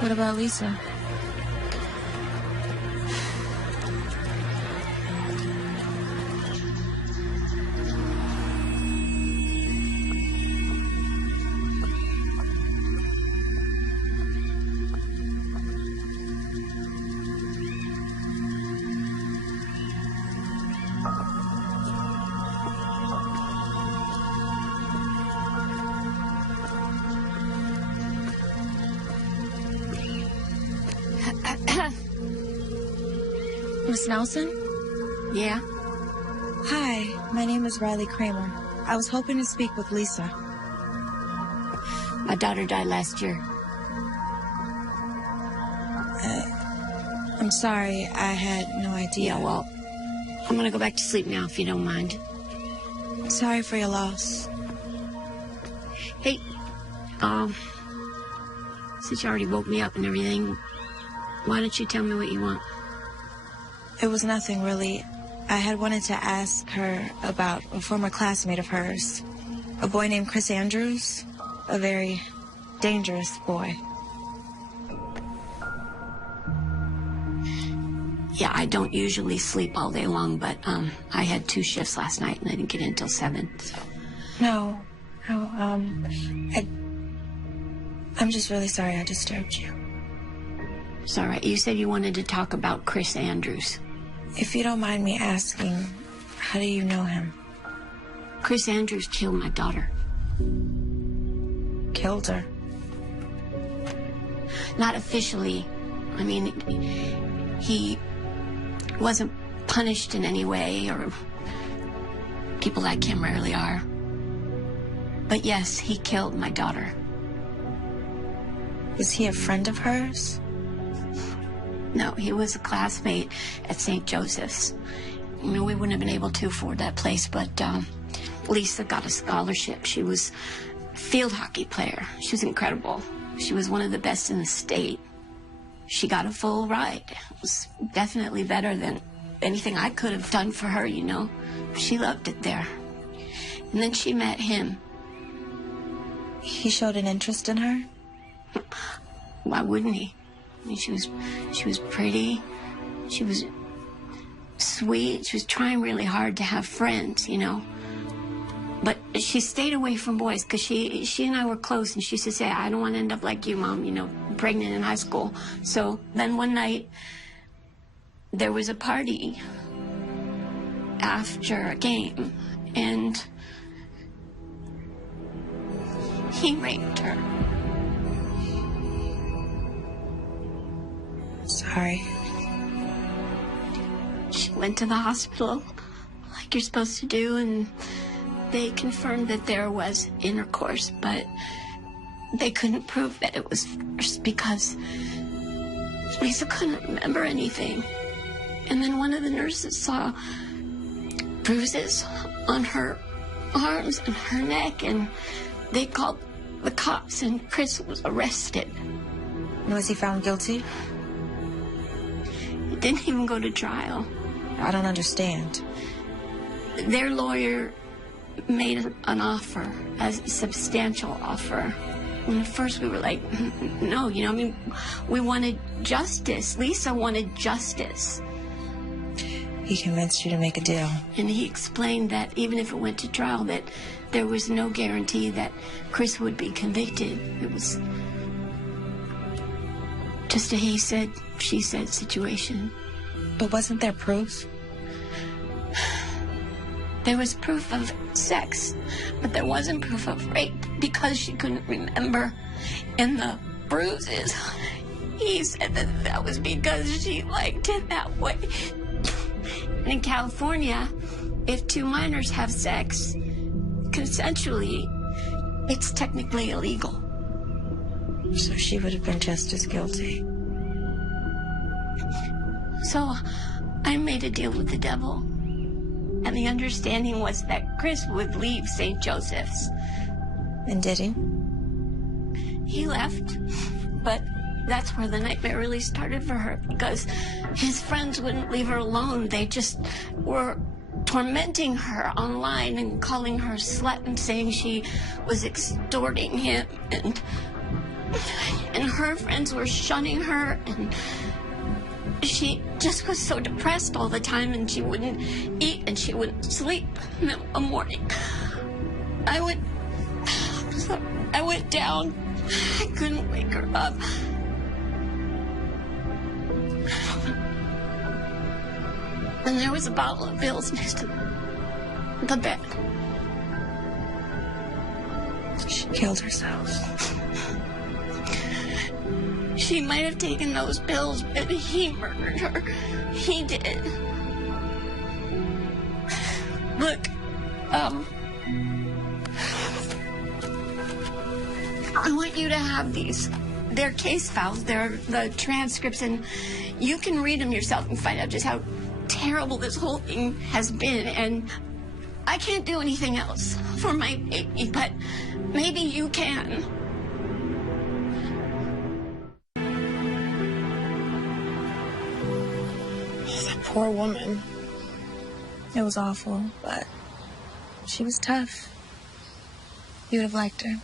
What about Lisa? Miss Nelson? Yeah? Hi, my name is Riley Kramer. I was hoping to speak with Lisa. My daughter died last year. I'm sorry, I had no idea. Yeah, well, I'm gonna go back to sleep now if you don't mind. Sorry for your loss. Hey, since you already woke me up and everything, why don't you tell me what you want? It was nothing, really. I had wanted to ask her about a former classmate of hers. A boy named Chris Andrews. A very dangerous boy. Yeah, I don't usually sleep all day long, but, I had 2 shifts last night and I didn't get in until 7, so. No, I'm just really sorry I disturbed you. It's all right. You said you wanted to talk about Chris Andrews. If you don't mind me asking, how do you know him? Chris Andrews killed my daughter. Killed her? Not officially. I mean, he wasn't punished in any way, or people like him rarely are. But yes, he killed my daughter. Was he a friend of hers? No, he was a classmate at St. Joseph's. You know, we wouldn't have been able to afford that place, but Lisa got a scholarship. She was a field hockey player. She was incredible. She was one of the best in the state. She got a full ride. It was definitely better than anything I could have done for her, you know. She loved it there. And then she met him. He showed an interest in her? Why wouldn't he? I mean, she was pretty. She was sweet. She was trying really hard to have friends, you know. But she stayed away from boys because she and I were close, and she used to say, I don't want to end up like you, Mom, you know, pregnant in high school. So then one night, there was a party after a game, and he raped her. Sorry. She went to the hospital like you're supposed to do, and they confirmed that there was intercourse, but they couldn't prove that it was forced because Lisa couldn't remember anything. And then one of the nurses saw bruises on her arms and her neck, and they called the cops, and Chris was arrested. Was he found guilty? He didn't even go to trial. I don't understand. Their lawyer made an offer, a substantial offer. And at first we were like, no, you know, I mean, we wanted justice. Lisa wanted justice. He convinced you to make a deal. And he explained that even if it went to trial, that there was no guarantee that Chris would be convicted. It was just a he said, she said situation. But wasn't there proof? There was proof of sex, but there wasn't proof of rape because she couldn't remember. And the bruises, he said that that was because she liked it that way. And in California, if two minors have sex consensually, it's technically illegal. So she would have been just as guilty. So I made a deal with the devil. And the understanding was that Chris would leave St. Joseph's. And did he? He left, but that's where the nightmare really started for her, because his friends wouldn't leave her alone. They just were tormenting her online and calling her slut and saying she was extorting him, and her friends were shunning her, and she just was so depressed all the time, and she wouldn't eat and she wouldn't sleep. And then one morning, I went down. I couldn't wake her up. And there was a bottle of pills next to the bed. She killed herself. She might have taken those pills, but he murdered her. He did. Look, I want you to have these. They're case files. They're the transcripts, and you can read them yourself and find out just how terrible this whole thing has been. And I can't do anything else for my baby, but maybe you can. That poor woman. It was awful, but she was tough. You would have liked her.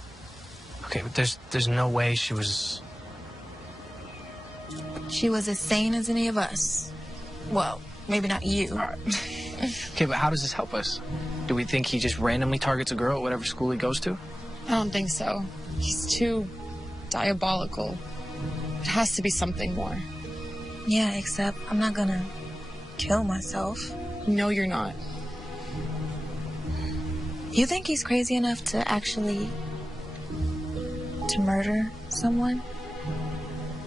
Okay, but there's no way she was... She was as sane as any of us. Well, maybe not you. Okay, but how does this help us? Do we think he just randomly targets a girl at whatever school he goes to? I don't think so. He's too diabolical. It has to be something more. Yeah, except I'm not gonna kill myself. No, you're not. You think he's crazy enough to actually... to murder someone?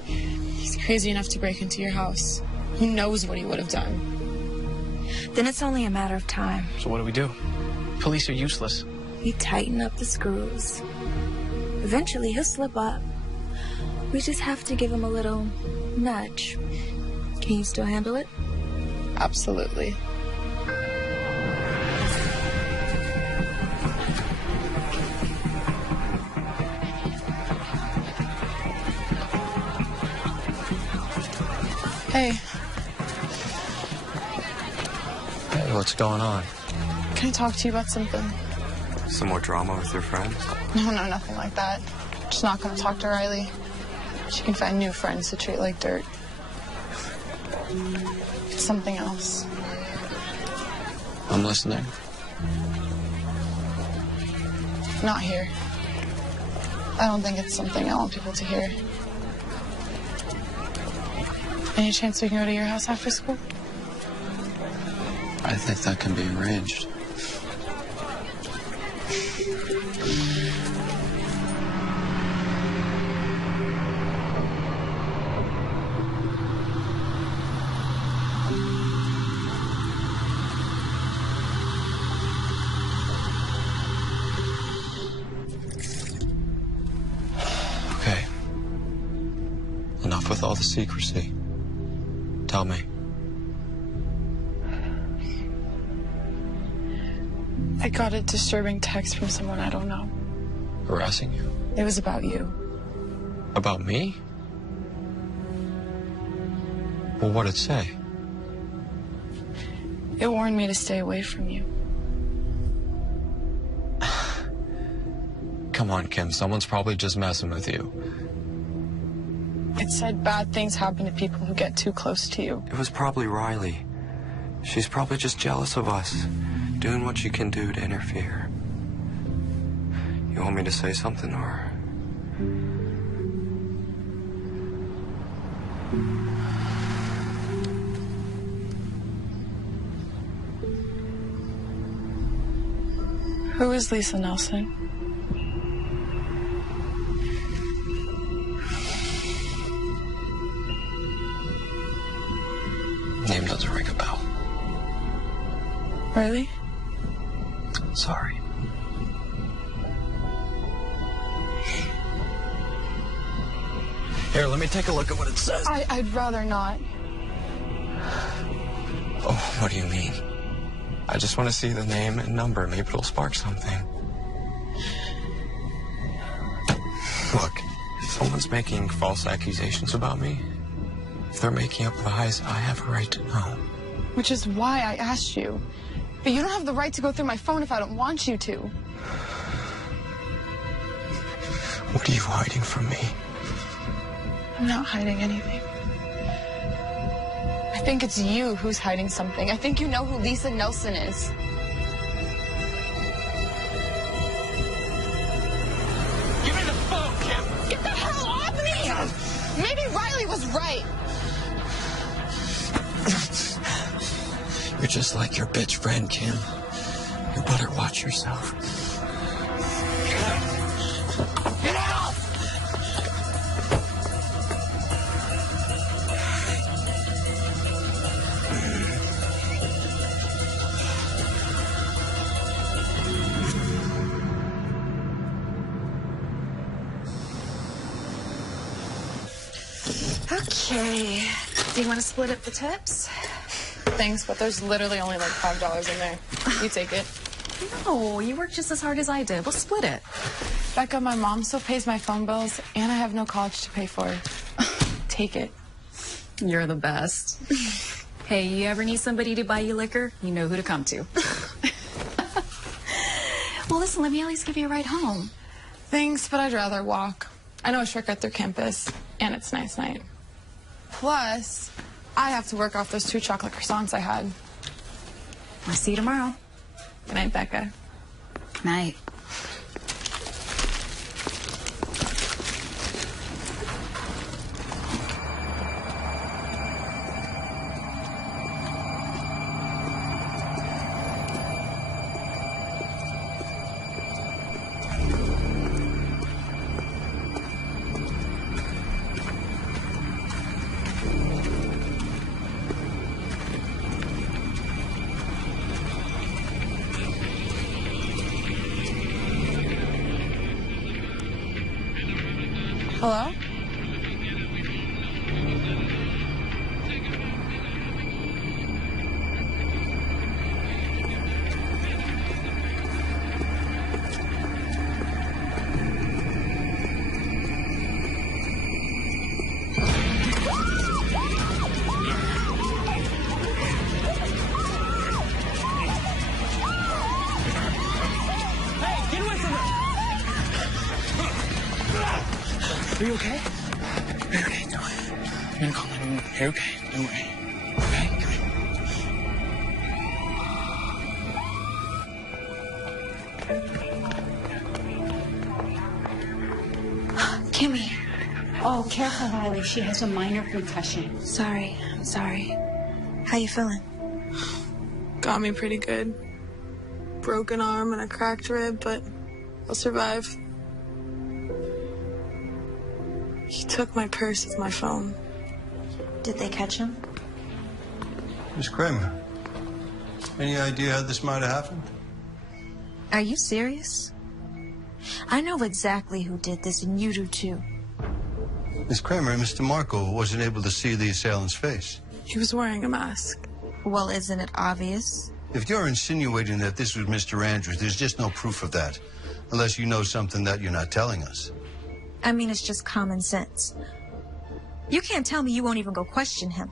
He's crazy enough to break into your house. Who knows what he would have done? Then it's only a matter of time. So what do? Police are useless. We tighten up the screws. Eventually he'll slip up. We just have to give him a little nudge. Can you still handle it? Absolutely. Hey. Hey, what's going on? Can I talk to you about something? Some more drama with your friends? No, nothing like that. Just not gonna talk to Riley. She can find new friends to treat like dirt. It's something else. I'm listening. Not here. I don't think it's something I want people to hear. Any chance we can go to your house after school? I think that can be arranged. Okay. Enough with all the secrecy. Tell me. I got a disturbing text from someone I don't know. Harassing you? It was about you. About me? Well, what'd it say? It warned me to stay away from you. Come on, Kim. Someone's probably just messing with you. It said bad things happen to people who get too close to you. It was probably Riley. She's probably just jealous of us, doing what she can do to interfere. You want me to say something, or? Who is Lisa Nelson? Name doesn't ring a bell. Really? Sorry. Here, let me take a look at what it says. I'd rather not. Oh, what do you mean? I just want to see the name and number. Maybe it'll spark something. Look, if someone's making false accusations about me, if they're making up lies, I have a right to know. Which is why I asked you. But you don't have the right to go through my phone if I don't want you to. What are you hiding from me? I'm not hiding anything. I think it's you who's hiding something. I think you know who Lisa Nelson is. Give me the phone, Kim! Get the hell off me! Maybe Riley was right. You're just like your bitch friend, Kim. You better watch yourself. Get out! Okay. Do you want to split up the tips? Thanks, but there's literally only like $5 in there. You take it. No, you work just as hard as I did. We'll split it. Becca, my mom still pays my phone bills, and I have no college to pay for. Take it. You're the best. Hey, you ever need somebody to buy you liquor? You know who to come to. Well, listen, let me at least give you a ride home. Thanks, but I'd rather walk. I know a shortcut through campus, and it's nice night. Plus, I have to work off those 2 chocolate croissants I had. I'll see you tomorrow. Good night, Becca. Good night. Hello? Are you okay? Are you okay? Don't worry. I'm gonna call 911. You're okay. Don't worry. Okay? Come Oh, careful, Riley. She has a minor concussion. Sorry. I'm sorry. How you feeling? Got me pretty good. Broken arm and a cracked rib, but I'll survive. He took my purse with my phone. Did they catch him? Miss Kramer, any idea how this might have happened? Are you serious? I know exactly who did this, and you do too. Miss Kramer, Mr. Marco wasn't able to see the assailant's face. He was wearing a mask. Well, isn't it obvious? If you're insinuating that this was Mr. Andrews, there's just no proof of that. Unless you know something that you're not telling us. I mean, it's just common sense. You can't tell me you won't even go question him.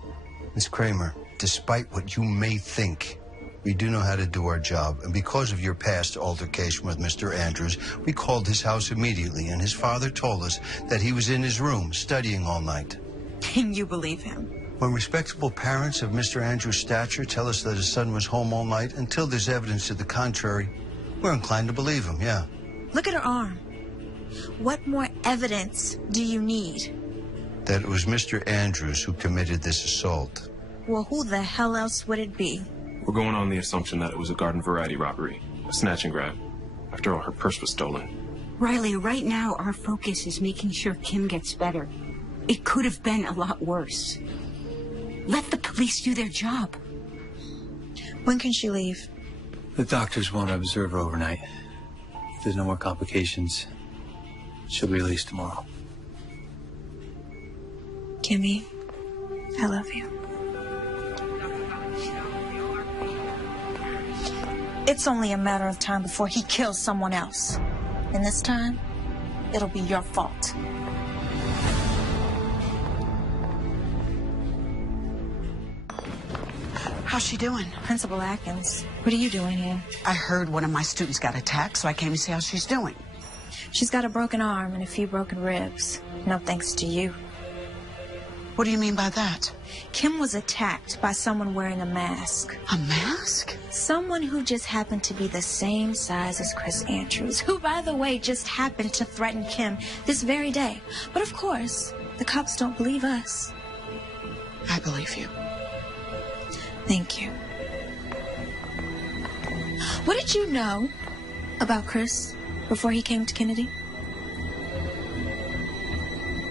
Miss Kramer, despite what you may think, we do know how to do our job. And because of your past altercation with Mr. Andrews, we called his house immediately, and his father told us that he was in his room studying all night. Can you believe him? When respectable parents of Mr. Andrews' stature tell us that his son was home all night, until there's evidence to the contrary, we're inclined to believe him, yeah. Look at her arm. What more evidence do you need? That it was Mr. Andrews who committed this assault. Well, who the hell else would it be? We're going on the assumption that it was a garden variety robbery, a snatch and grab. After all, her purse was stolen. Riley, right now our focus is making sure Kim gets better. It could have been a lot worse. Let the police do their job. When can she leave? The doctors won't observe her overnight. If there's no more complications, she'll be released tomorrow. Kimmy, I love you. It's only a matter of time before he kills someone else. And this time, it'll be your fault. How's she doing? Principal Atkins, what are you doing here? I heard one of my students got attacked, so I came to see how she's doing. She's got a broken arm and a few broken ribs. No thanks to you. What do you mean by that? Kim was attacked by someone wearing a mask. A mask? Someone who just happened to be the same size as Chris Andrews, who, by the way, just happened to threaten Kim this very day. But of course, the cops don't believe us. I believe you. Thank you. What did you know about Chris before he came to Kennedy?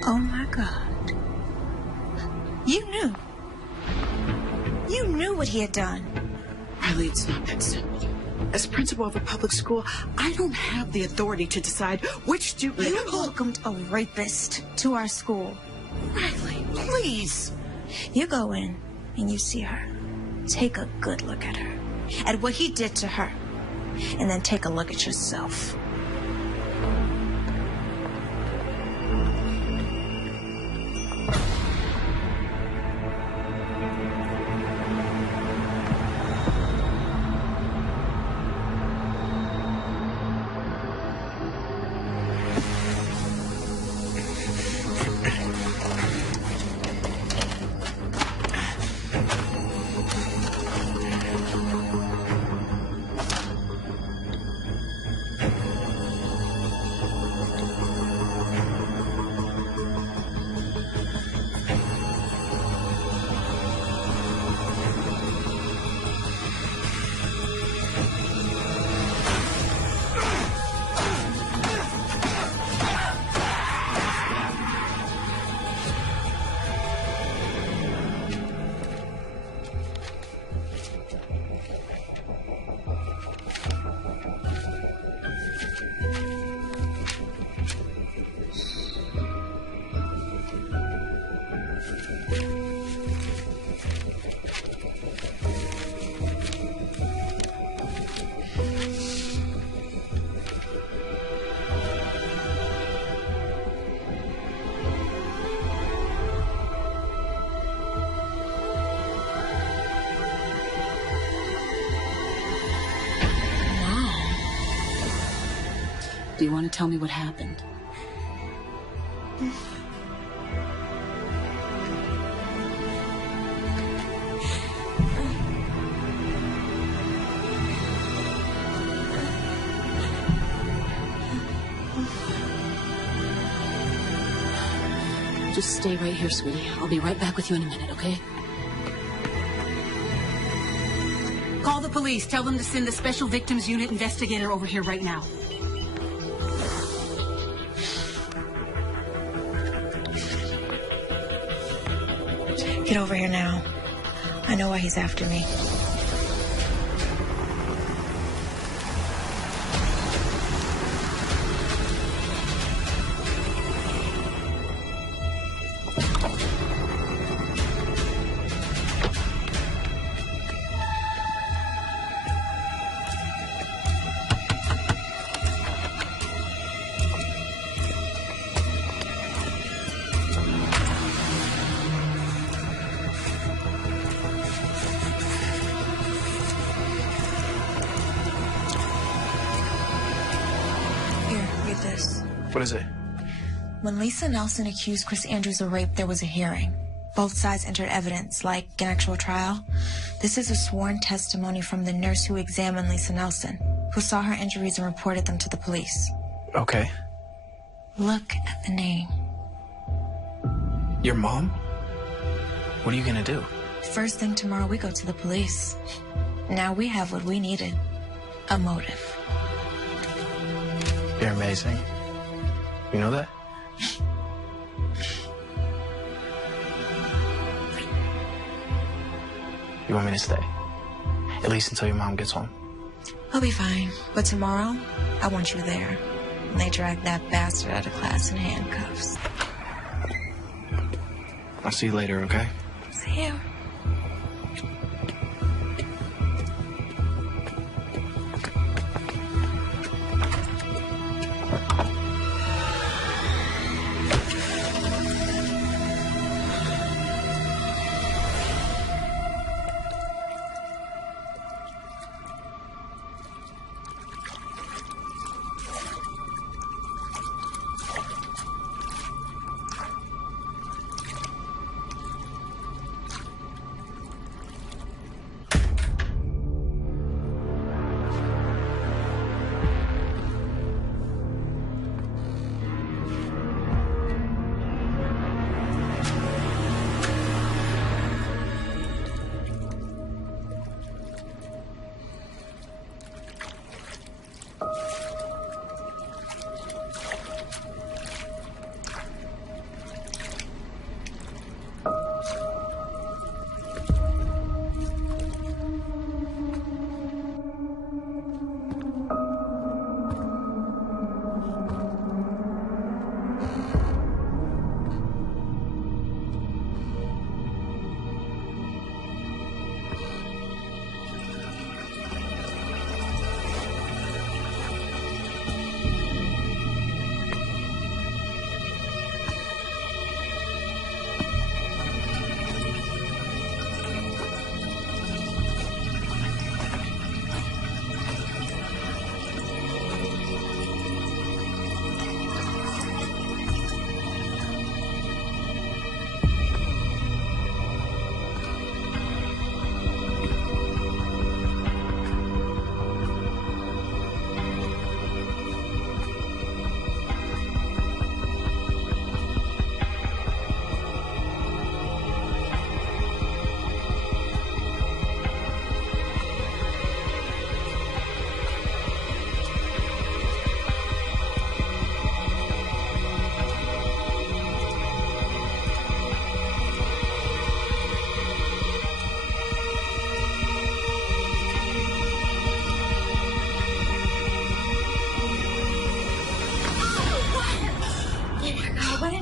Oh my God. You knew. You knew what he had done. Riley, it's not that simple. As principal of a public school, I don't have the authority to decide which student... You welcomed a rapist to our school. Riley, please. You go in and you see her. Take a good look at her, at what he did to her, and then take a look at yourself. Do you want to tell me what happened? Just stay right here, sweetie. I'll be right back with you in a minute, okay? Call the police. Tell them to send the Special Victims Unit investigator over here right now. Get over here now. I know why he's after me. What is it? When Lisa Nelson accused Chris Andrews of rape, there was a hearing. Both sides entered evidence, like an actual trial. This is a sworn testimony from the nurse who examined Lisa Nelson, who saw her injuries and reported them to the police. Okay. Look at the name. Your mom? What are you gonna do? First thing tomorrow, we go to the police. Now we have what we needed. A motive. You're amazing. You know that? You want me to stay? At least until your mom gets home. I'll be fine. But tomorrow, I want you there. And they drag that bastard out of class in handcuffs. I'll see you later, okay? See you.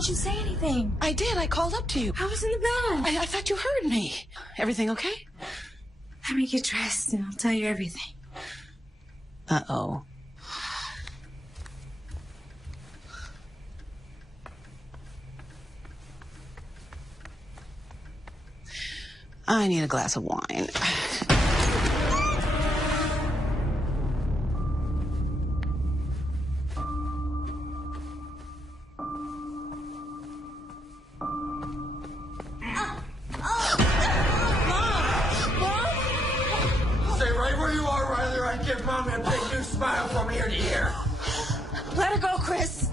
You say anything? I did. I called up to you. I was in the bed. I thought you heard me. Everything okay? Let me get dressed and I'll tell you everything. Uh-oh. I need a glass of wine. Let her go, Chris.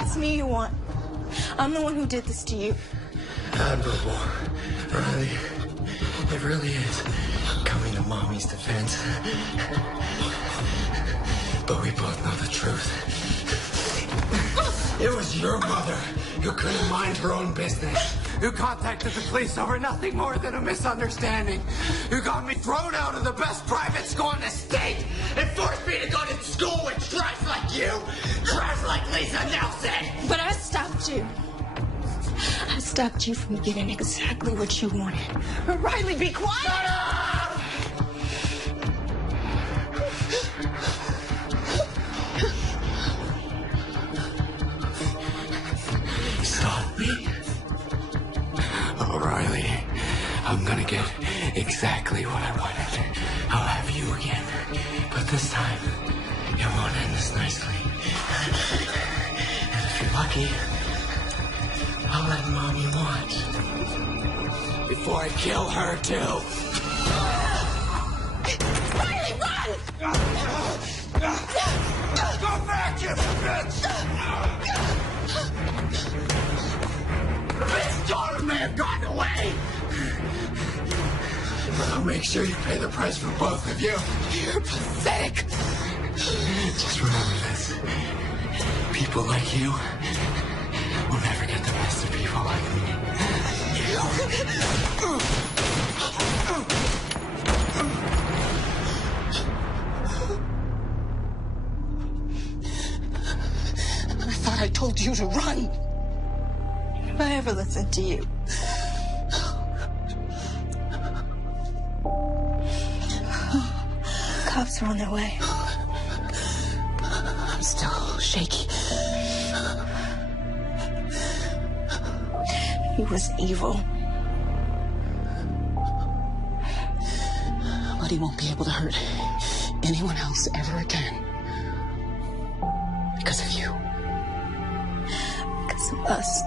It's me you want. I'm the one who did this to you. Admirable. Riley, it really is coming to Mommy's defense. But we both know the truth. It was your mother who couldn't mind her own business, who contacted the police over nothing more than a misunderstanding, who got me thrown out of the best private school in the state, and forced me to go to school with trash like you, trash like Lisa Nelson. But I stopped you. I stopped you from getting exactly what you wanted. Riley, be quiet! Shut up! Stop me. Oh, Riley, I'm gonna get exactly what I wanted. I'll have you again. But this time, it won't end this nicely. And if you're lucky, I'll let Mommy watch. Before I kill her, too. Riley, run! Go back, you bitch! The bitch daughter may have gotten away! But I'll make sure you pay the price for both of you. You're pathetic. Just remember this. People like you will never get the best of people like me. I thought I told you to run. If I ever listened to you. Cops are on their way. I'm still shaky. He was evil. But he won't be able to hurt anyone else ever again. Because of you. Because of us.